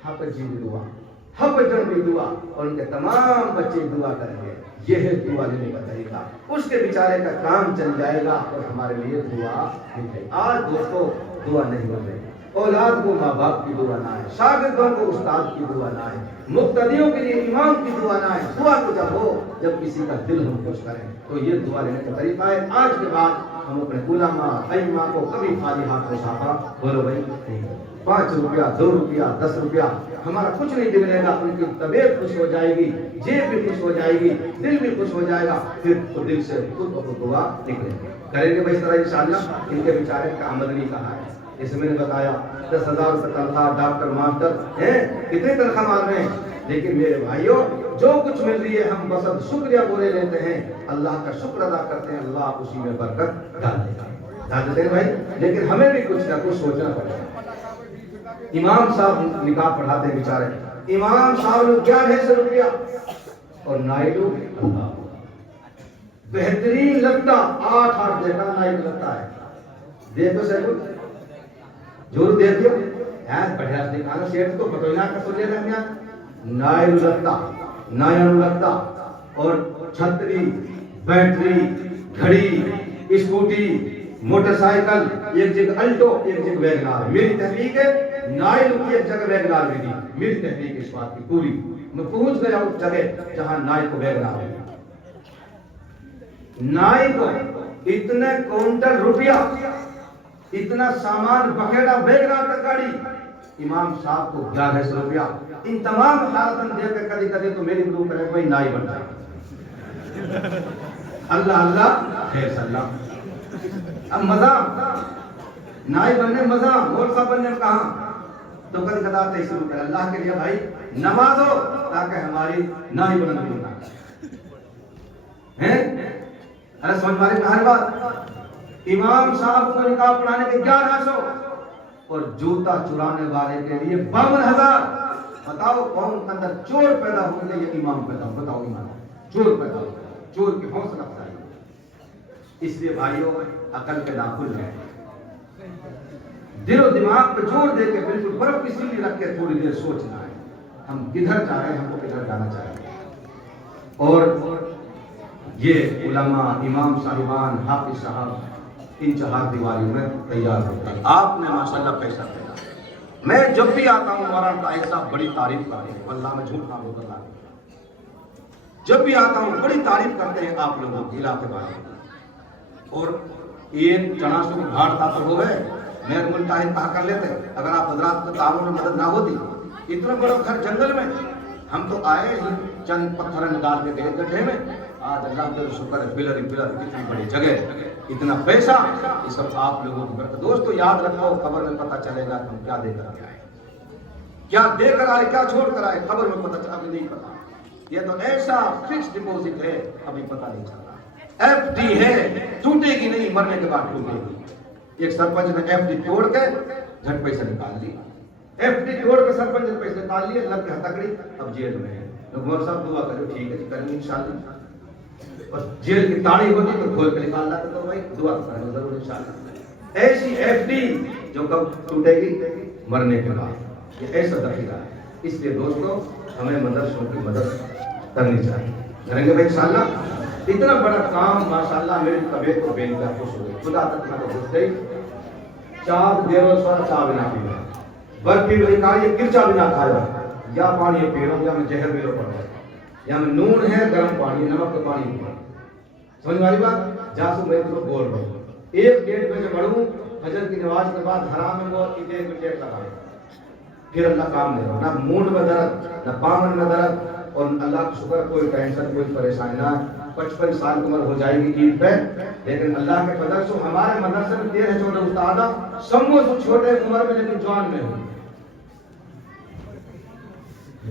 حافظ جی دعا ہم بچوں کی دعا اور ان کے تمام بچے دعا کریں گے. یہ ہے دعا لینے کا طریقہ. اس کے بیچارے کا کام چل جائے گا اور ہمارے لیے دعا ملے گی. آج دوستوں دعا نہیں ہو رہی. اولاد کو ماں باپ کی دعا نہ ہے, شاگردوں کو استاد کی دعا نہ ہے, مقتدیوں کے لیے امام کی دعا نہ ہے. دعا تو جب ہو جب کسی کا دل ہم خوش کریں, تو یہ دعا لینے کا طریقہ ہے. آج کے بعد ہم اپنے علماء ائمہ کو کبھی خالی ہاتھ میں صافا بولو بھائی نہیں. 5 روپیہ 2 روپیہ 10 روپیہ ہمارا کچھ نہیں بگڑے گا. ان کی طبیعت خوش ہو جائے گی, جیب بھی خوش ہو جائے گی, دل بھی خوش ہو جائے گا. پھر تو دل سے خود بخود دعا نکلے گی. کریں گے بھائی اس طرح انشاءاللہ. ان کے بیچارے کا آمدنی کہاں ہے؟ جیسے میں نے بتایا 10,000 روپے تنخواہ, ڈاکٹر ماسٹر ہیں, کتنی تنخواہ مار رہے ہیں. لیکن میرے بھائیوں جو کچھ مل رہی ہے ہم بس اب شکریہ بولے لیتے ہیں, اللہ کا شکر ادا کرتے ہیں, اللہ اسی میں برکت ڈال دے گا. ڈال دیتے ہیں بھائی. لیکن ہمیں بھی کچھ نہ کچھ سوچنا پڑے گا. امام صاحب نکاح پڑھاتے ہیں بیچارے. امام صاحب نے 1100 روپیہ اور نائلو اللہ بہترین لگتا 8 دیکھا نائلو لگتا ہے. دیکھو سر ضرور دیکھو بڑھیا دکھانا شیٹ کو بتونا کا سوچے رہیں گے. نائلو لگتا, نائلو لگتا اور چھتری, بیٹری, گھڑی, اسکوٹی, موٹر سائیکل, ایک جگہ الٹو ایک جگہ ویگنار. میری تحقیق ہے نائلو کی ایک جگہ ویگنار بھی دی. میری تحقیق اس بات کی پوری. میں پہنچ گیا اس جگہ جہاں نائی کو ویگنار ہے. نائی کو اتنے کونٹل روپیہ, اتنا سامان بکیڑا ویگنار کا گاڑی. امام صاحب کو 1100 روپیہ. ان تمام حالتوں دے کے کبھی کبھی تو میری گروپ کرے کوئی نائی بن جائے. اللہ اللہ خیر سلام. اب مزہ نائی بننے مزہ, مول صاحب بننے کہاں. تو کبھی کہتے ہیں شروع کر اللہ کے لیے بھائی نماز ہو تاکہ ہماری نائی بلند ہونا ہے. ارے سمجھ ماری ہر بات. امام صاحب کو نکاح پڑھانے کے 1100 اور جوتا چرانے والے کے لیے 52,000. بتاؤ کون اندر چور پیدا ہو گئے یا امام پیدا ہو؟ بتاؤ ایمان. چور پیدا ہو گئے, چور کی حوصلہ افزائی. اس لیے بھائیوں عقل کے ناخن ہے, دل و دماغ پہ زور دے کے بالکل برف کی سیڑھی رکھ کے تھوڑی دیر سوچنا ہے ہم کدھر جا رہے ہیں, ہم کو کدھر جانا چاہیے. اور یہ علماء, امام صاحبان, حافظ صاحب ان 4 دیواریوں میں تیار ہوتا ہے. آپ نے ماشاءاللہ پیسہ دیا. میں جب بھی آتا ہوں مولانا طاہر صاحب بڑی تعریف کرتے ہیں. اللہ میں جھوٹ نہ بولتا, جب بھی آتا ہوں بڑی تعریف کرتے ہیں آپ لوگوں کی علاقے والے. اور ایک چناسو کی گھاٹ تھا تو ہو گئے میں طاہر کہا کر لیتے اگر آپ حضرات کا تعاون مدد نہ ہوتی. اتنا بڑا گھر جنگل میں, ہم تو آئے ہی چند پتھر نکال کے گئے گڈھے میں. آج اللہ کا شکر ہے پلر کتنی بڑی جگہ, اتنا پیسہ, یہ سب آپ لوگوں کی برکت. دوستو یاد رکھو قبر میں پتہ چلے گا تم کیا دے کر آئے, کیا دے کر آئے, کیا چھوڑ کر آئے. قبر میں پتہ چلا, ابھی نہیں پتا. یہ تو ایسا فکس ڈپوزٹ ہے ابھی پتہ نہیں چل رہا. ایف ڈی ہے, ٹوٹے گی نہیں, مرنے کے بعد ٹوٹے گی. ایک سرپنچ نے ایف ڈی توڑ کے جھٹ پیسہ نکال لیا. ایف ڈی توڑ کے سرپنچ نے پیسے نکال لیے, لگ کے ہتکڑی, اب جیل میں ہے. مولوی صاحب دعا کرو, ٹھیک ہے جی کریں گے انشاءاللہ. اور جیل کی تاڑی ہوتی تو کھول کے نکالنا تو بھائی دعا کریں ضرور انشاءاللہ. ایسی ایف ڈی جو کب ٹوٹے گی, مرنے کے بعد. یہ ایسا ذخیرہ ہے. اس لیے دوستوں ہمیں مدرسوں کی مدد کرنی چاہیے. کریں گے بھائی انشاءاللہ. اتنا بڑا کام ماشاءاللہ میری طبیعت کو بے انتہا خوش ہو گئی. خدا تک میں خوش گئی. 4 دیروں سوار چاہ بھی نہ پینا, برفی بھی کھائی, کرچا بھی نہ کھایا, یا پانی پی رہا ہوں یا میں زہر بھی پڑ رہا ہوں, یا میں نون ہے گرم پانی, نمک کا پانی پی رہا ہوں. سمجھ والی بات. جاسو میں تو بول رہا ہوں 1 ڈیڑھ بجے پڑھوں, فجر کی نماز کے بعد حرام میں وہ ایک ڈیڑھ لگا, پھر اللہ کام دے رہا ہوں. نہ مونڈ میں درد, نہ پامن میں درد, اور اللہ کا شکر کوئی ٹینشن کوئی پریشانی نہ. 55 سال کی عمر ہو جائے گی عید پہ, لیکن اللہ کے فضل سے ہمارے مدرسے میں 13-14 استاد سمو سے چھوٹے عمر میں لیکن جوان میں ہوں.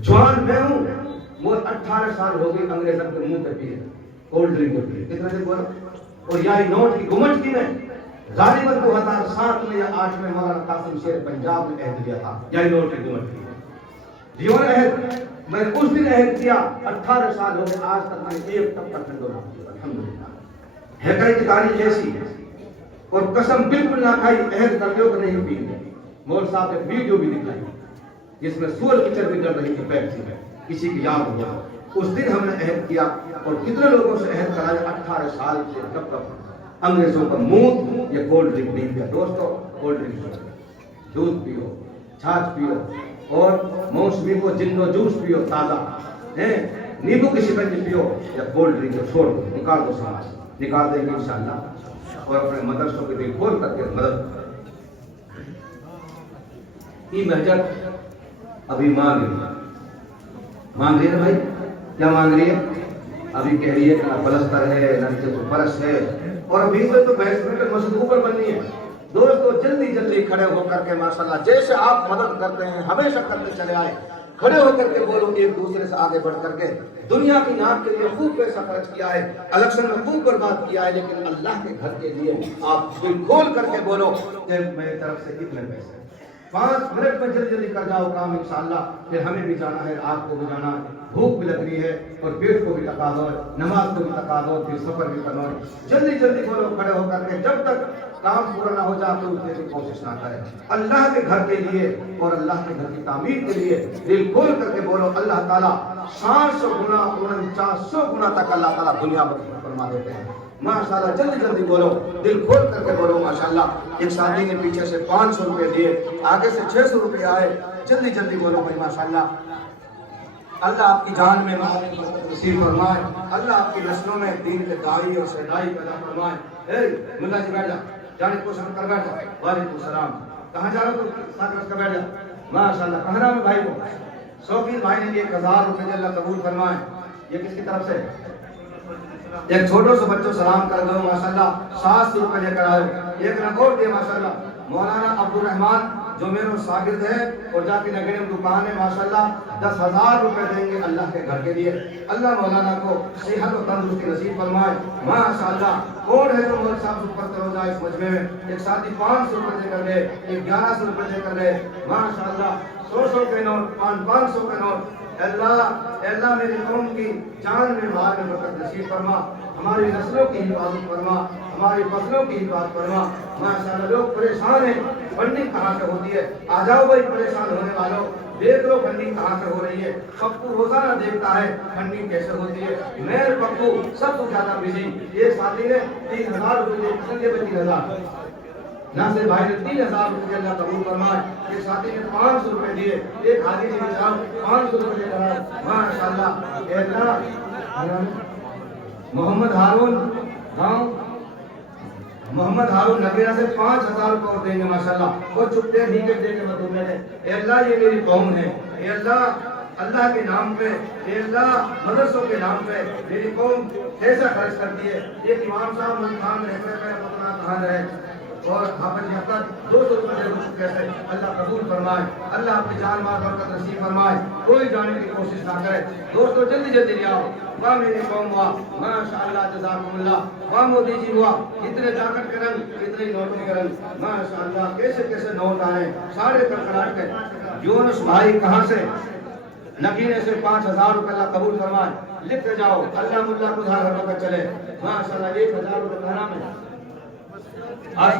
جوان میں ہوں. وہ 18 سال ہو گئی انگریزوں کے منہ پہ پیے, کولڈ ڈرنک کو پیے. کتنا دن بولا. اور یا نوٹ کی گمٹ کی میں غالباً 2007 میں یا 8 میں مولانا قاسم شیر پنجاب نے عہد دیا تھا, یا نوٹ کی گمٹ کی دیوان عہد. میں اس دن عہد کیا, 18 سال ہو گئے, آج تک میں نے 1 تک پرسنٹ نہ کیا. الحمدللہ ہے کئی کی تاریخ ایسی. اور قسم بالکل نہ کھائی, عہد کر دو کہ نہیں پی. مول صاحب نے ویڈیو بھی دکھائی, جس میں سور کی چربی ڈل رہی تھی پیپسی میں، کسی کی یاد ہوا؟ اس دن ہم نے عہد کیا اور کتنے لوگوں سے عہد کرایا 18 سال سے، جب تک انگریزوں کا منہ یہ کولڈ ڈرنک نہیں پیا۔ دوستو کولڈ ڈرنک پیو، دودھ پیو، چھاچھ پیو اور موسمی کو جنو جوس پیو تازہ، نیمبو کی شکنجی پیو یا کولڈ ڈرنک کو چھوڑ دو، نکال دو سماج، نکال دیں گے انشاءاللہ، اور اپنے مدرسوں کے دل کھول کر کے مدد یہ مہجت ابھی مانگ رہی ہے بھائی، کیا مانگ رہی ہے؟ ابھی کہہ رہی ہے کہ نہ پلستر ہے نہ نیچے تو فرش ہے، اور ابھی تو بیسمنٹ مسجد اوپر بننی ہے۔ دوستو جلدی جلدی کھڑے ہو کر کے ماشاءاللہ جیسے آپ مدد کرتے ہیں ہمیشہ کرتے چلے آئے، کھڑے ہو کر کے بولو ایک دوسرے سے آگے بڑھ کر کے، دنیا کی نام کے لیے خوب پیسہ خرچ کیا ہے، الیکشن میں خوب برباد کیا ہے، لیکن اللہ کے گھر کے لیے آپ دل کھول کر کے بولو کہ میری طرف سے اتنے پیسے، 5 منٹ میں جلدی جلدی کر جاؤ کام انشاءاللہ، پھر ہمیں بھی جانا ہے، آپ کو بھی جانا ہے، بھوک بھی لگ رہی ہے اور پیٹ کو بھی تقاضا ہے، نماز کو بھی تقاضا ہے، پھر سفر بھی کرنا ہے۔ جلدی جلدی بولو کھڑے ہو کر کے، جب تک کام پورا نہ ہو جائے تو اٹھنے کی کوشش نہ کرے۔ اللہ کے گھر کے لیے اور اللہ کے گھر کی تعمیر کے لیے دل کھول کر کے بولو، اللہ تعالیٰ 700 گنا 4900 گنا تک اللہ تعالیٰ دنیا میں فرما دیتے ہیں ماشاءاللہ۔ جلدی جلدی بولو، دل کھول کر کے بولو ماشاءاللہ۔ ایک ساتھی نے پیچھے سے 500 روپے دیے، آگے سے 600 روپے آئے، جلدی جلدی بولو بھائی ماشاءاللہ۔ اللہ آپ کی جان میں نصیب فرمائے، اللہ آپ کی نسلوں میں دین کے داعی اور سردائی پیدا فرمائے۔ اے ملا جی بیٹھ جا، جانے کو سمجھ کر بیٹھ جا۔ وعلیکم السلام، کہاں جا رہا تو ساتھ رکھ کر بیٹھ جا ماشاءاللہ۔ کہاں نام ہے بھائی کو؟ شوقین بھائی نے 1000 روپے دے، اللہ قبول فرمائے۔ یہ کس کی طرف سے؟ ایک چھوٹوں سے بچوں سلام کر دو ماشاءاللہ، 700 روپے لے کر آئے۔ ایک رکھوٹ دے ماشاءاللہ، مولانا عبدالرحمان جو میرے شاگرد ہے اور جا کے نگری میں دکان ہے ماشاءاللہ، 10,000 روپے دیں گے اللہ کے گھر کے لیے۔ اللہ مولانا کو صحت و تندرستی نصیب فرمائے ماشاءاللہ۔ کون ہے جو مولوی صاحب سے اوپر کرو جائے اس مجمع میں؟ ایک ساتھی 500 روپے دے کر گئے، ایک 1100 روپے دے کر گئے ماشاءاللہ۔ 100 کے نوٹ، 500 کے نوٹ۔ اللہ میری قوم کی جان میں مال میں برکت نصیب فرما، ہماری نسلوں کی حفاظت فرما، ہماری فصلوں کی حفاظت فرما ماشاءاللہ۔ لوگ پریشان ہیں، فنڈنگ کہاں سے ہوتی ہے؟ آ جاؤ بھائی پریشان ہونے والوں، دیکھ لو فنڈنگ کہاں سے ہو رہی ہے۔ پپو روزانہ دیکھتا ہے فنڈنگ کیسے ہوتی ہے۔ میں پپو سب سے زیادہ بزی۔ ایک ساتھی نے 3000 روپے دیے، 3000 ناصر بھائی نے 3000 روپے اللہ قبول فرمائے۔ ایک ساتھی نے 500 روپے دیے، ایک حاجی نے 500 روپے دے کر ماشاءاللہ۔ اتنا محمد ہارون گاؤں، محمد ہارون نگیرہ سے 5000 روپے اور دیں گے ماشاءاللہ، اور چھپتے ڈھیکے دے کے بدو میں نے۔ اے اللہ یہ میری قوم ہے، اے اللہ اللہ کے نام پہ، اے اللہ مدرسوں کے نام پہ میری قوم کیسا خرچ کرتی ہے۔ ایک امام صاحب ملتان رہتے ہیں، پتہ کہاں رہے، اور حافظ یحییٰ 200 روپے دے دو کیسے؟ اللہ قبول فرمائے، اللہ آپ کی جان مال برکت نصیب فرمائے۔ کوئی جانے کی کوشش نہ کرے دوستو، جلدی جلدی لے آؤ۔ واہ میری قوم ہوا ماشاءاللہ، جزاکم اللہ۔ واہ مودی جی ہوا، اتنے جاکٹ کے رنگ، اتنے نوٹوں کے رنگ ماشاءاللہ، کیسے کیسے نوٹ آئے سارے کڑکڑاہٹ کے۔ یونس بھائی کہاں سے؟ نگینے سے 5000 روپے اللہ قبول فرمائے۔ لکھتے جاؤ، اللہ ملا کو دھار ہر وقت چلے ماشاءاللہ۔ 1000 روپے کہنا میں آس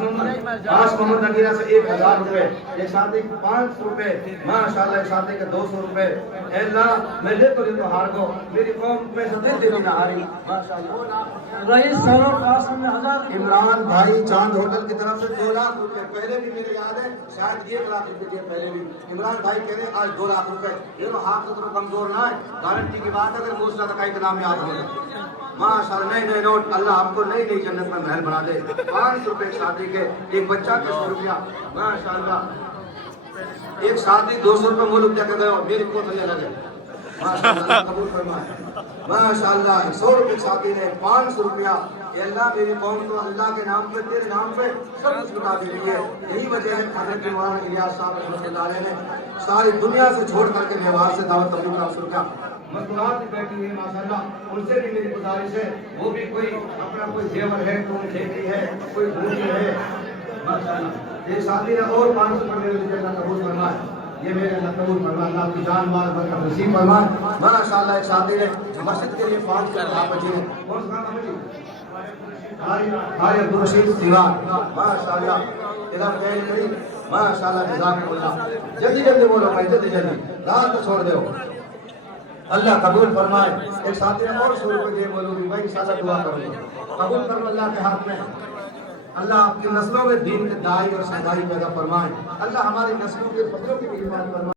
محمد نگیرہ سے 1000 روپے، ایک ساتھی 500 روپے ماشاءاللہ، ایک ساتھی کے 200 روپے۔ اے اللہ میں لے تو ہار گو، میری قوم میں سے دل نہ ہاری ماشاءاللہ۔ رئیس سرور قاسم نے 1000 عمران بھائی چاند ہوٹل کی طرف سے 2 لاکھ روپے، پہلے بھی میرے یاد ہے شاید 1 لاکھ روپے دیے پہلے بھی۔ عمران بھائی کہہ رہے آج 2 لاکھ روپے، یہ تو ہاتھ سے تو کمزور نہ ہے، گارنٹی کی بات ہے، اگر موسیٰ تکائی کے نام یاد ہوگا ماشاءاللہ۔ نئے نئے نوٹ، اللہ آپ کو نئی نئی جنت میں محل بنا دے۔ 500 روپے ایک ساتھی کے، ایک بچہ کے 100 روپیہ ماشاءاللہ۔ ایک ساتھی 200 روپے ملک دے کے گئے، میری کو تو لگے ماشاءاللہ، قبول فرمائے ماشاءاللہ۔ 100 روپے ساتھی نے، 500 روپیہ۔ اے اللہ میری قوم تو اللہ کے نام پہ، تیرے نام پہ سب کچھ لٹا دیتی ہے۔ یہی وجہ ہے حضرت مولانا الیاس صاحب رحمۃ اللہ علیہ نے ساری دنیا سے چھوڑ کر کے میوات سے دعوت تبلیغ کا شروع کیا۔ مزدورات بھی بیٹھی ہوئی ماشاءاللہ، ان سے بھی میری گزارش ہے، وہ بھی کوئی اپنا کوئی زیور ہے، کوئی کھیتی ہے، کوئی بھوجی ہے ماشاءاللہ۔ ایک ساتھی نے اور 500 روپے میرے لیے اللہ قبول فرمائے، یہ میرے اللہ قبول فرمائے، اللہ کی جان مال برکت نصیب فرمائے ماشاءاللہ۔ ایک ساتھی نے مسجد کے لیے 500 بچے ہیں، کون سا کام ہے؟ بھائی عبدالرشید سیوان ماشاءاللہ، ادھر بیل کری ماشاءاللہ جزاک اللہ. جلدی جلدی بولو بھائی, جلدی جلدی, رات کو چھوڑ دو. اللہ قبول فرمائے. ایک ساتھی نے اور 100 روپے دیے, بولو کہ بھائی انشاءاللہ دعا کروں گا. قبول کرو, اللہ کے ہاتھ میں. اللہ آپ کی نسلوں میں دین کے داعی اور سرداری پیدا فرمائے. اللہ ہماری نسلوں کے فصلوں کی بھی حفاظت فرمائے.